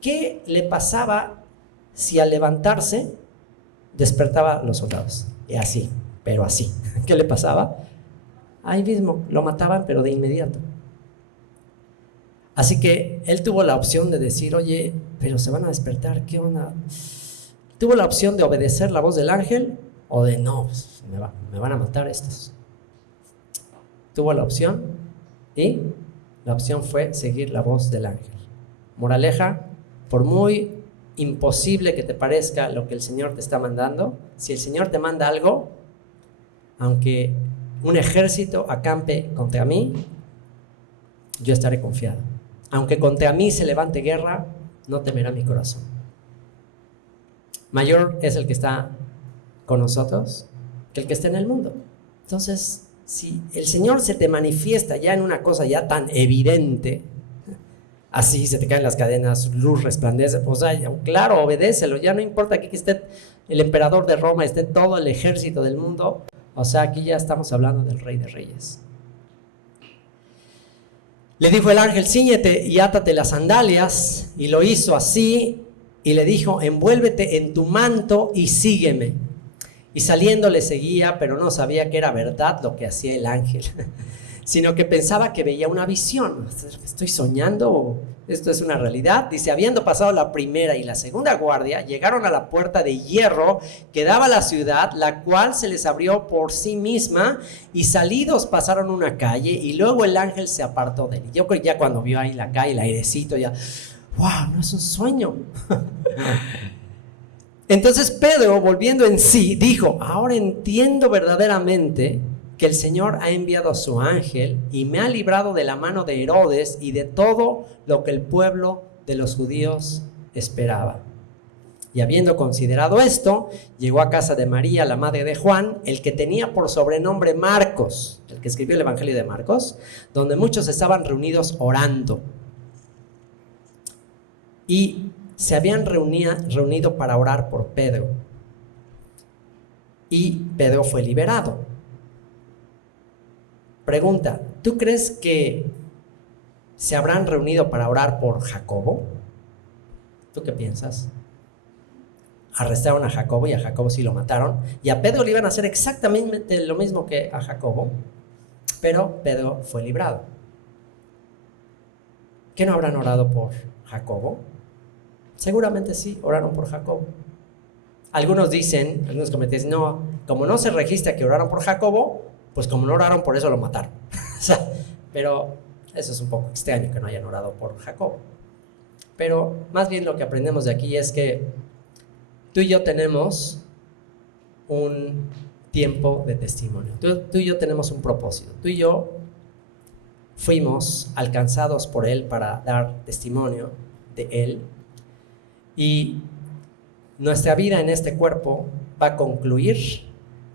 qué le pasaba si al levantarse despertaba a los soldados? Y así, pero así. ¿Qué le pasaba? Ahí mismo lo mataban, pero de inmediato. Así que él tuvo la opción de decir, oye, pero se van a despertar, ¿qué onda? Tuvo la opción de obedecer la voz del ángel o de no, pues, me van a matar estos. Tuvo la opción y la opción fue seguir la voz del ángel. Moraleja, por muy imposible que te parezca lo que el Señor te está mandando, si el Señor te manda algo, aunque un ejército acampe contra mí, yo estaré confiado. Aunque contra mí se levante guerra, no temerá mi corazón. Mayor es el que está con nosotros que el que está en el mundo. Entonces, si el Señor se te manifiesta ya en una cosa ya tan evidente, así se te caen las cadenas, luz resplandece, pues claro, obedécelo, ya no importa que aquí esté el emperador de Roma, esté todo el ejército del mundo, o sea, aquí ya estamos hablando del Rey de Reyes. Le dijo el ángel, cíñete y átate las sandalias, y lo hizo así, y le dijo, envuélvete en tu manto y sígueme. Y saliendo le seguía, pero no sabía que era verdad lo que hacía el ángel, sino que pensaba que veía una visión. ¿Estoy soñando? ¿Esto es una realidad? Dice, habiendo pasado la primera y la segunda guardia, llegaron a la puerta de hierro que daba a la ciudad, la cual se les abrió por sí misma, y salidos pasaron una calle, y luego el ángel se apartó de él. Yo creo que ya cuando vio ahí la calle, el airecito, ya, wow, no es un sueño. Entonces Pedro, volviendo en sí, dijo, ahora entiendo verdaderamente que el Señor ha enviado a su ángel y me ha librado de la mano de Herodes y de todo lo que el pueblo de los judíos esperaba. Y habiendo considerado esto, llegó a casa de María, la madre de Juan, el que tenía por sobrenombre Marcos, el que escribió el Evangelio de Marcos, donde muchos estaban reunidos orando. Y se habían reunido para orar por Pedro. Y Pedro fue liberado. Pregunta, ¿tú crees que se habrán reunido para orar por Jacobo? ¿Tú qué piensas? Arrestaron a Jacobo y a Jacobo sí lo mataron. Y a Pedro le iban a hacer exactamente lo mismo que a Jacobo. Pero Pedro fue librado. ¿Qué no habrán orado por Jacobo? Seguramente sí, oraron por Jacobo. Algunos comentarios, no, como no se registra que oraron por Jacobo, pues como no oraron por eso lo mataron. Pero eso es un poco extraño que no hayan orado por Jacobo. Pero más bien lo que aprendemos de aquí es que tú y yo tenemos un tiempo de testimonio. Tú y yo tenemos un propósito. Tú y yo fuimos alcanzados por Él para dar testimonio de Él. Y nuestra vida en este cuerpo va a concluir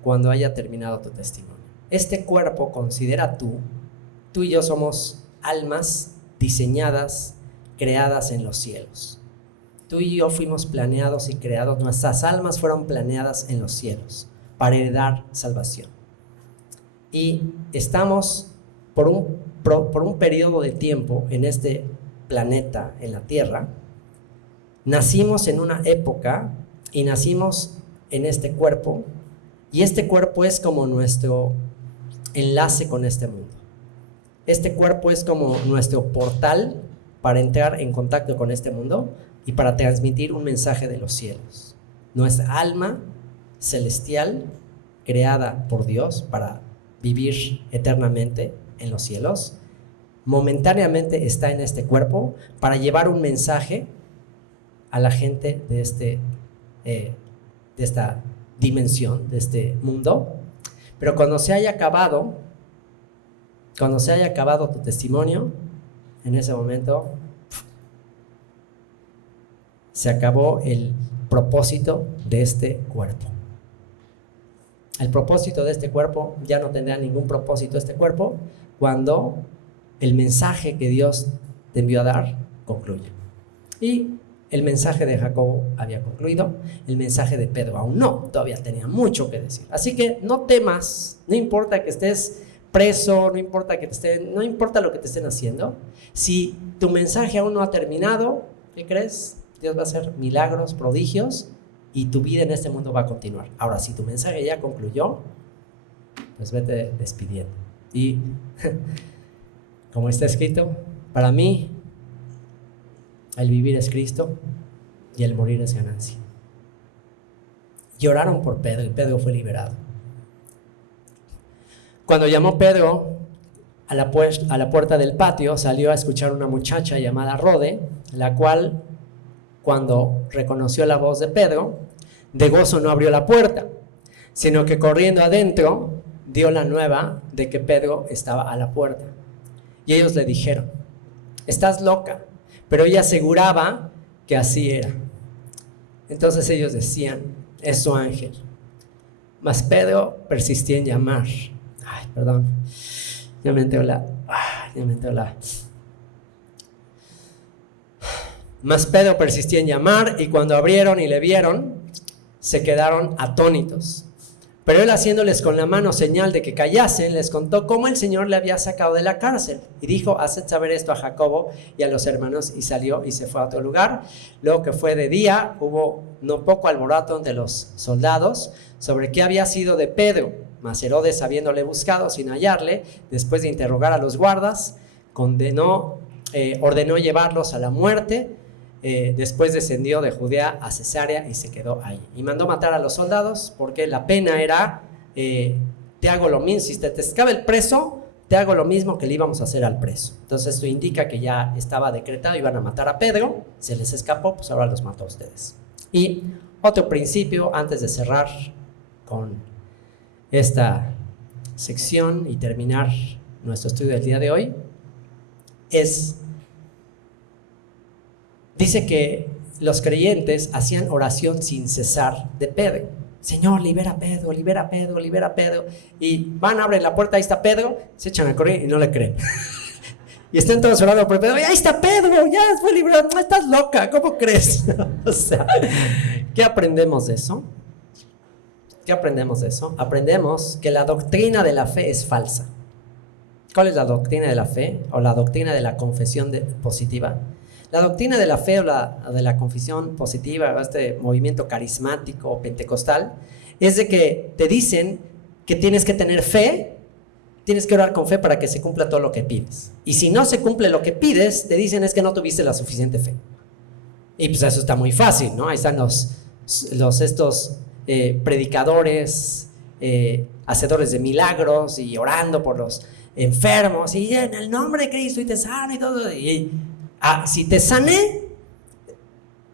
cuando haya terminado tu testimonio. Este cuerpo, considera tú y yo somos almas diseñadas, creadas en los cielos. Tú y yo fuimos planeados y creados, nuestras almas fueron planeadas en los cielos para heredar salvación. Y estamos por un periodo de tiempo en este planeta, en la Tierra. Nacimos en una época y nacimos en este cuerpo, y este cuerpo es como nuestro enlace con este mundo. Este cuerpo es como nuestro portal para entrar en contacto con este mundo y para transmitir un mensaje de los cielos. Nuestra alma celestial, creada por Dios para vivir eternamente en los cielos, momentáneamente está en este cuerpo para llevar un mensaje a la gente de esta dimensión, de este mundo. Pero cuando se haya acabado tu testimonio, en ese momento se acabó el propósito de este cuerpo. El propósito de este cuerpo ya no tendrá ningún propósito este cuerpo cuando el mensaje que Dios te envió a dar concluya. Y el mensaje de Jacobo había concluido, el mensaje de Pedro aún no, todavía tenía mucho que decir. Así que no temas, no importa que estés preso, no importa lo que te estén haciendo. Si tu mensaje aún no ha terminado, ¿qué crees? Dios va a hacer milagros, prodigios, y tu vida en este mundo va a continuar. Ahora, si tu mensaje ya concluyó, pues vete despidiendo. Y como está escrito, para mí el vivir es Cristo y el morir es ganancia. Lloraron por Pedro y Pedro fue liberado. Cuando llamó Pedro a la puerta del patio, salió a escuchar una muchacha llamada Rode, la cual, cuando reconoció la voz de Pedro, de gozo no abrió la puerta, sino que corriendo adentro dio la nueva de que Pedro estaba a la puerta. Y ellos le dijeron: estás loca. Pero ella aseguraba que así era. Entonces ellos decían: es su ángel. Mas Pedro persistía en llamar. Mas Pedro persistía en llamar, y cuando abrieron y le vieron, se quedaron atónitos. Pero él, haciéndoles con la mano señal de que callasen, les contó cómo el Señor le había sacado de la cárcel. Y dijo: haced saber esto a Jacobo y a los hermanos. Y salió y se fue a otro lugar. Luego que fue de día, hubo no poco alboroto entre los soldados sobre qué había sido de Pedro. Mas Herodes, habiéndole buscado sin hallarle, después de interrogar a los guardas, ordenó llevarlos a la muerte. Después descendió de Judea a Cesarea y se quedó ahí. Y mandó matar a los soldados, porque la pena era: te hago lo mismo, si te escapa el preso, te hago lo mismo que le íbamos a hacer al preso. Entonces esto indica que ya estaba decretado, iban a matar a Pedro, se les escapó, pues ahora los mató a ustedes. Y otro principio, antes de cerrar con esta sección y terminar nuestro estudio del día de hoy, dice que los creyentes hacían oración sin cesar de Pedro. Señor, libera a Pedro, libera a Pedro, libera a Pedro. Y van, abren la puerta, ahí está Pedro, se echan a correr y no le creen. Y están todos orando por Pedro: ahí está Pedro, ya fue liberado. No, estás loca, ¿cómo crees? O sea, ¿qué aprendemos de eso? ¿Qué aprendemos de eso? Aprendemos que la doctrina de la fe es falsa. ¿Cuál es la doctrina de la fe o la doctrina de la confesión positiva? La doctrina de la fe o de la confesión positiva, este movimiento carismático o pentecostal, es de que te dicen que tienes que tener fe, tienes que orar con fe para que se cumpla todo lo que pides. Y si no se cumple lo que pides, te dicen es que no tuviste la suficiente fe. Y pues eso está muy fácil, ¿no? Ahí están estos predicadores, hacedores de milagros y orando por los enfermos y en el nombre de Cristo y te sana y todo. Si te sané,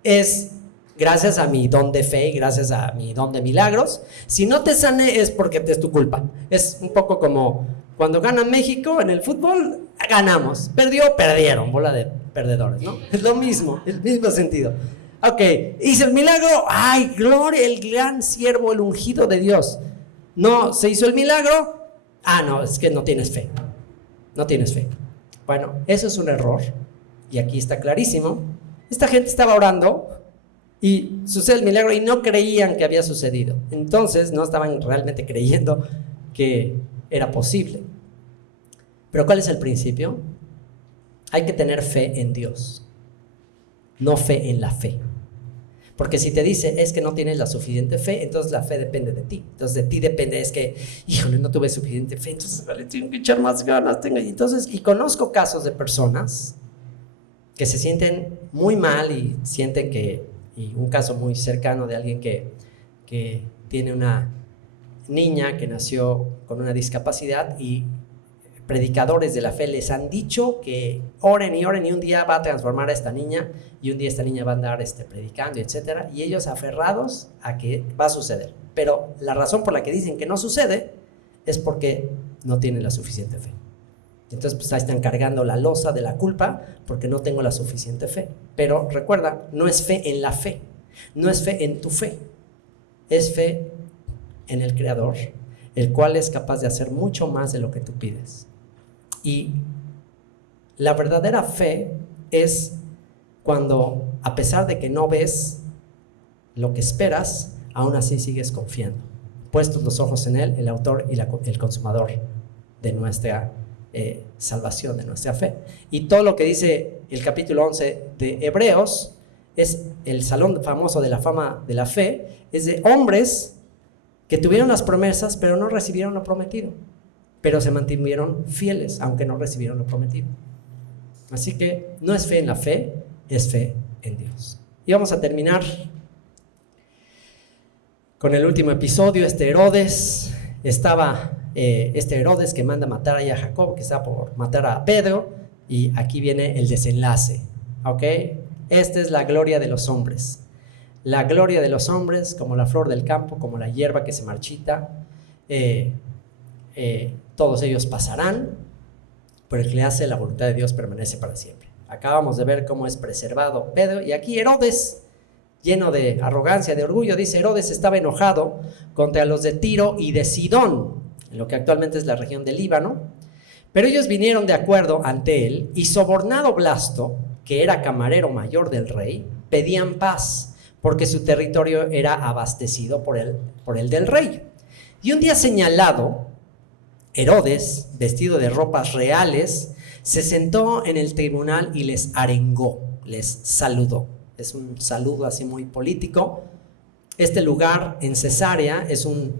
es gracias a mi don de fe y gracias a mi don de milagros. Si no te sané, es porque es tu culpa. Es un poco como cuando gana México en el fútbol, ganamos. Perdieron, bola de perdedores, ¿no? Es lo mismo, el mismo sentido. Ok, hice el milagro, ¡ay, gloria! El gran siervo, el ungido de Dios. No, se hizo el milagro, no, es que no tienes fe. No tienes fe. Bueno, eso es un error, y aquí está clarísimo. Esta gente estaba orando y sucede el milagro y no creían que había sucedido. Entonces no estaban realmente creyendo que era posible. Pero ¿cuál es el principio? Hay que tener fe en Dios, no fe en la fe. Porque si te dice, es que no tienes la suficiente fe, entonces la fe depende de ti. Entonces de ti depende, es que, híjole, no tuve suficiente fe, entonces vale, tengo que echar más ganas. Y conozco casos de personas que se sienten muy mal y sienten que, y un caso muy cercano de alguien que tiene una niña que nació con una discapacidad y predicadores de la fe les han dicho que oren y un día va a transformar a esta niña y un día esta niña va a andar predicando, etcétera, y ellos aferrados a que va a suceder. Pero la razón por la que dicen que no sucede es porque no tienen la suficiente fe. Entonces pues ahí están cargando la losa de la culpa porque no tengo la suficiente fe. Pero recuerda, no es fe en la fe, no es fe en tu fe, es fe en el Creador, el cual es capaz de hacer mucho más de lo que tú pides. Y la verdadera fe es cuando, a pesar de que no ves lo que esperas, aún así sigues confiando. Puestos los ojos en Él, el autor y el consumador de nuestra salvación, de nuestra fe. Y todo lo que dice el capítulo 11 de Hebreos, es el salón famoso de la fama de la fe, es de hombres que tuvieron las promesas, pero no recibieron lo prometido, pero se mantuvieron fieles, aunque no recibieron lo prometido. Así que no es fe en la fe, es fe en Dios. Y vamos a terminar con el último episodio. Herodes que manda matar a Jacob, que está por matar a Pedro, y aquí viene el desenlace, ¿ok? Esta es la gloria de los hombres. La gloria de los hombres, como la flor del campo, como la hierba que se marchita, todos ellos pasarán, pero el que le hace la voluntad de Dios permanece para siempre. Acabamos de ver cómo es preservado Pedro, y aquí Herodes, lleno de arrogancia, de orgullo, dice: Herodes estaba enojado contra los de Tiro y de Sidón, en lo que actualmente es la región del Líbano, pero ellos vinieron de acuerdo ante él, y sobornado Blasto, que era camarero mayor del rey, pedían paz, porque su territorio era abastecido por el del rey. Y un día señalado, Herodes, vestido de ropas reales, se sentó en el tribunal y les arengó, les saludó. Es un saludo así muy político. Este lugar en Cesarea es un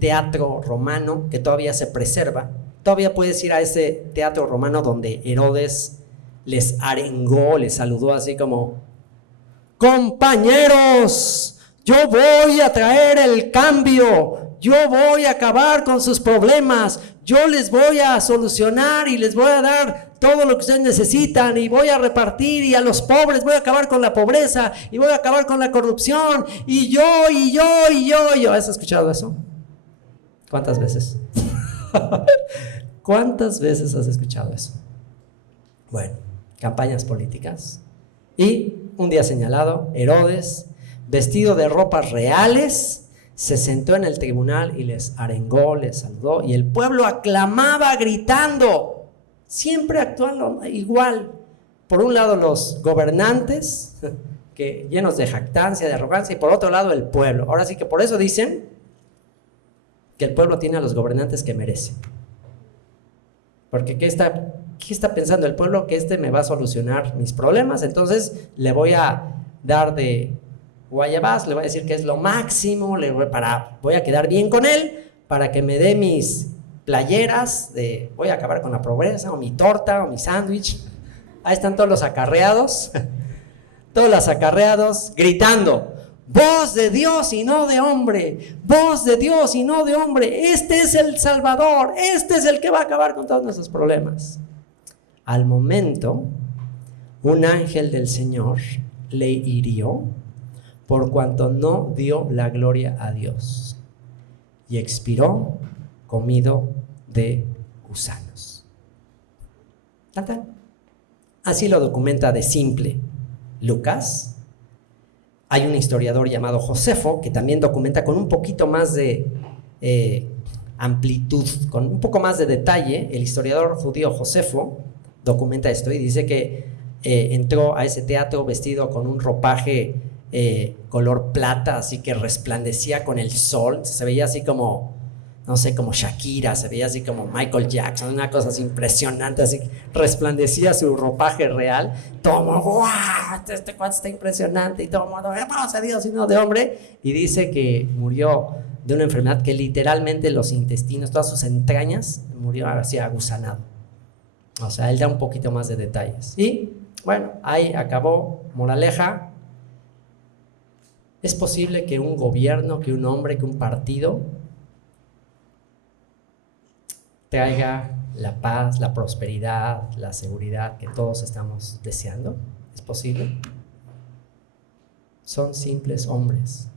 teatro romano que todavía se preserva. Todavía puedes ir a ese teatro romano donde Herodes les arengó, les saludó así como: compañeros, yo voy a traer el cambio, yo voy a acabar con sus problemas, yo les voy a solucionar y les voy a dar todo lo que ustedes necesitan, y voy a repartir, y a los pobres voy a acabar con la pobreza, y voy a acabar con la corrupción, y yo. ¿Has escuchado eso? ¿Cuántas veces? ¿Cuántas veces has escuchado eso? Bueno, campañas políticas. Y un día señalado, Herodes, vestido de ropas reales, se sentó en el tribunal y les arengó, les saludó, y el pueblo aclamaba gritando, siempre actuando igual. Por un lado los gobernantes, que llenos de jactancia, de arrogancia, y por otro lado el pueblo. Ahora sí que por eso dicen que el pueblo tiene a los gobernantes que merece. Porque ¿qué está pensando el pueblo? Que me va a solucionar mis problemas, entonces le voy a dar de guayabas, le voy a decir que es lo máximo, voy a quedar bien con él, para que me dé mis playeras, voy a acabar con la pobreza, o mi torta, o mi sándwich. Ahí están todos los acarreados, gritando: voz de Dios y no de hombre, voz de Dios y no de hombre, este es el Salvador, este es el que va a acabar con todos nuestros problemas. Al momento, un ángel del Señor le hirió por cuanto no dio la gloria a Dios, y expiró comido de gusanos. Así lo documenta de simple Lucas. Hay un historiador llamado Josefo que también documenta con un poquito más de amplitud, con un poco más de detalle. El historiador judío Josefo documenta esto y dice que entró a ese teatro vestido con un ropaje color plata, así que resplandecía con el sol, se veía así como, no sé, como Shakira, se veía así como Michael Jackson, una cosa así impresionante, así resplandecía su ropaje real. Todo el mundo, ¡wow! Este cuate está impresionante, y todo el mundo, vamos a Dios, sino de hombre. Y dice que murió de una enfermedad que literalmente los intestinos, todas sus entrañas, murió así agusanado. O sea, él da un poquito más de detalles. Y bueno, ahí acabó. Moraleja: es posible que un gobierno, que un hombre, que un partido traiga la paz, la prosperidad, la seguridad que todos estamos deseando. ¿Es posible? Son simples hombres.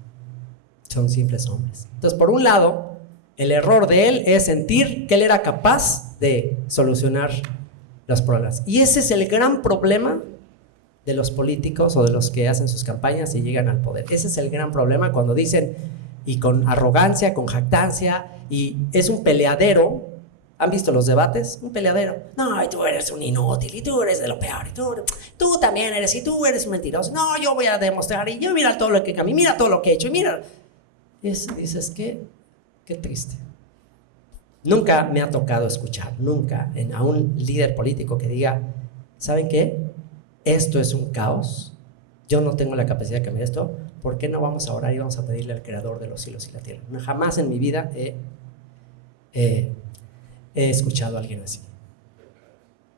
Son simples hombres. Entonces, por un lado, el error de él es sentir que él era capaz de solucionar los problemas. Y ese es el gran problema de los políticos o de los que hacen sus campañas y llegan al poder. Ese es el gran problema cuando dicen, y con arrogancia, con jactancia, y es un peleadero. ¿Han visto los debates? Un peleadero. No, y tú eres un inútil, y tú eres de lo peor, y tú también eres, y tú eres un mentiroso. No, yo voy a demostrar, y yo mira todo lo que cambié, mira todo lo que he hecho, y mira. Y dices, qué triste. Nunca me ha tocado escuchar, nunca, a un líder político que diga, ¿saben qué? Esto es un caos, yo no tengo la capacidad de cambiar esto, ¿por qué no vamos a orar y vamos a pedirle al creador de los cielos y la tierra? Jamás en mi vida he escuchado a alguien así.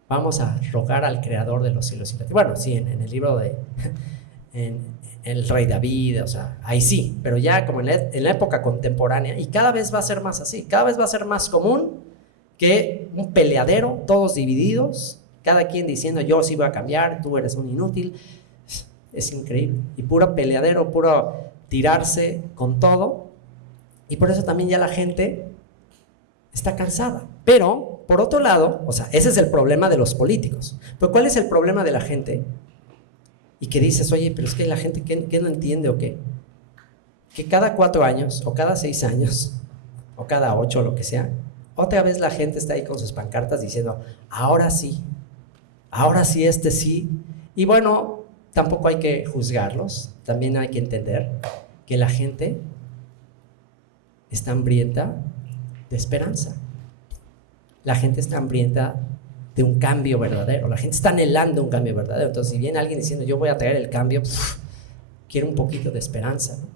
Vamos a rogar al creador de los cielos y la tierra. Bueno, sí, en el libro de en el rey David, o sea, ahí sí, pero ya como en la época contemporánea, y cada vez va a ser más así, cada vez va a ser más común que un peleadero, todos divididos, cada quien diciendo yo sí voy a cambiar, tú eres un inútil. Es increíble, y puro peleadero, puro tirarse con todo, y por eso también ya la gente está cansada. Pero, por otro lado, o sea, ese es el problema de los políticos. Pero ¿cuál es el problema de la gente? Y que dices, oye, pero es que la gente, ¿qué no entiende o qué? Que cada 4 años, o cada 6 años, o cada 8, o lo que sea, otra vez la gente está ahí con sus pancartas diciendo, ahora sí, este sí. Y bueno, tampoco hay que juzgarlos, también hay que entender que la gente está hambrienta de esperanza. La gente está hambrienta de un cambio verdadero. La gente está anhelando un cambio verdadero. Entonces, si viene alguien diciendo, yo voy a traer el cambio, quiero un poquito de esperanza, ¿no?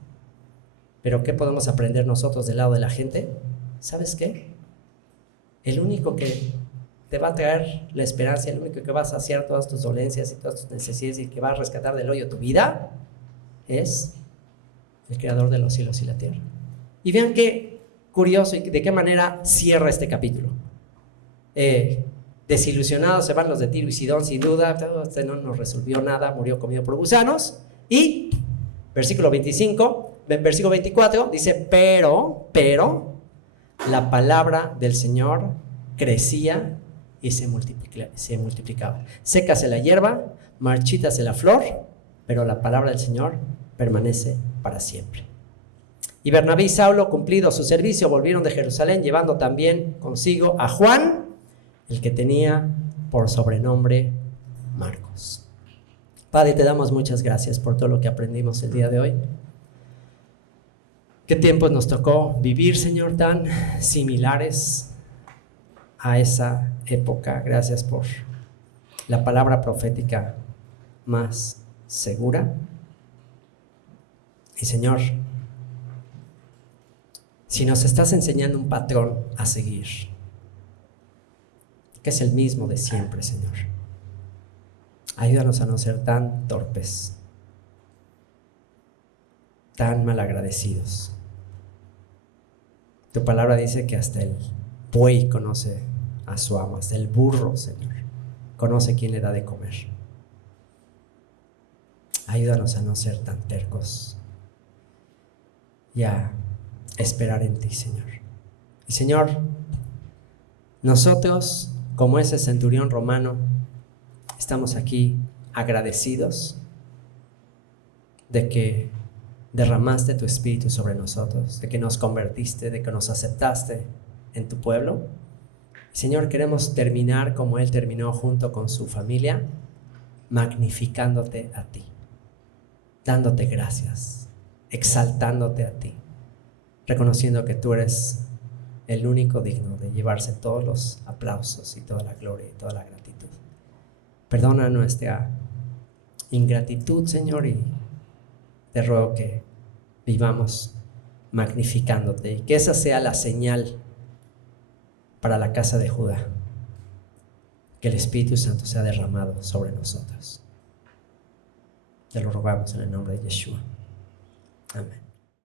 Pero ¿qué podemos aprender nosotros del lado de la gente? ¿Sabes qué? El único que te va a traer la esperanza, el único que va a saciar todas tus dolencias y todas tus necesidades y que va a rescatar del hoyo tu vida, es el creador de los cielos y la tierra. Y vean qué curioso y de qué manera cierra este capítulo. Desilusionados se van los de Tiro y Sidón, sin duda, este no nos resolvió nada, murió comido por gusanos. Y versículo 24 dice, pero la palabra del Señor crecía y se multiplicaba. Sécase la hierba, marchítase la flor, pero la palabra del Señor permanece para siempre. Y Bernabé y Saulo, cumplido su servicio, volvieron de Jerusalén, llevando también consigo a Juan, el que tenía por sobrenombre Marcos. Padre, te damos muchas gracias por todo lo que aprendimos el día de hoy. Qué tiempos nos tocó vivir, Señor, tan similares a esa época. Gracias por la palabra profética más segura. Y Señor, si nos estás enseñando un patrón a seguir, que es el mismo de siempre, Señor, ayúdanos a no ser tan torpes, tan malagradecidos. Tu palabra dice que hasta el buey conoce a su amo, hasta el burro, Señor, conoce quién le da de comer. Ayúdanos a no ser tan tercos y a esperar en ti, Señor. Y Señor, nosotros, como ese centurión romano, estamos aquí agradecidos de que derramaste tu espíritu sobre nosotros, de que nos convertiste, de que nos aceptaste en tu pueblo. Señor, queremos terminar como Él terminó junto con su familia, magnificándote a ti, dándote gracias, exaltándote a ti, reconociendo que tú eres el único digno de llevarse todos los aplausos y toda la gloria y toda la gratitud. Perdona nuestra ingratitud, Señor, y te ruego que vivamos magnificándote y que esa sea la señal para la casa de Judá, que el Espíritu Santo sea derramado sobre nosotros. Te lo rogamos en el nombre de Yeshua. Amén.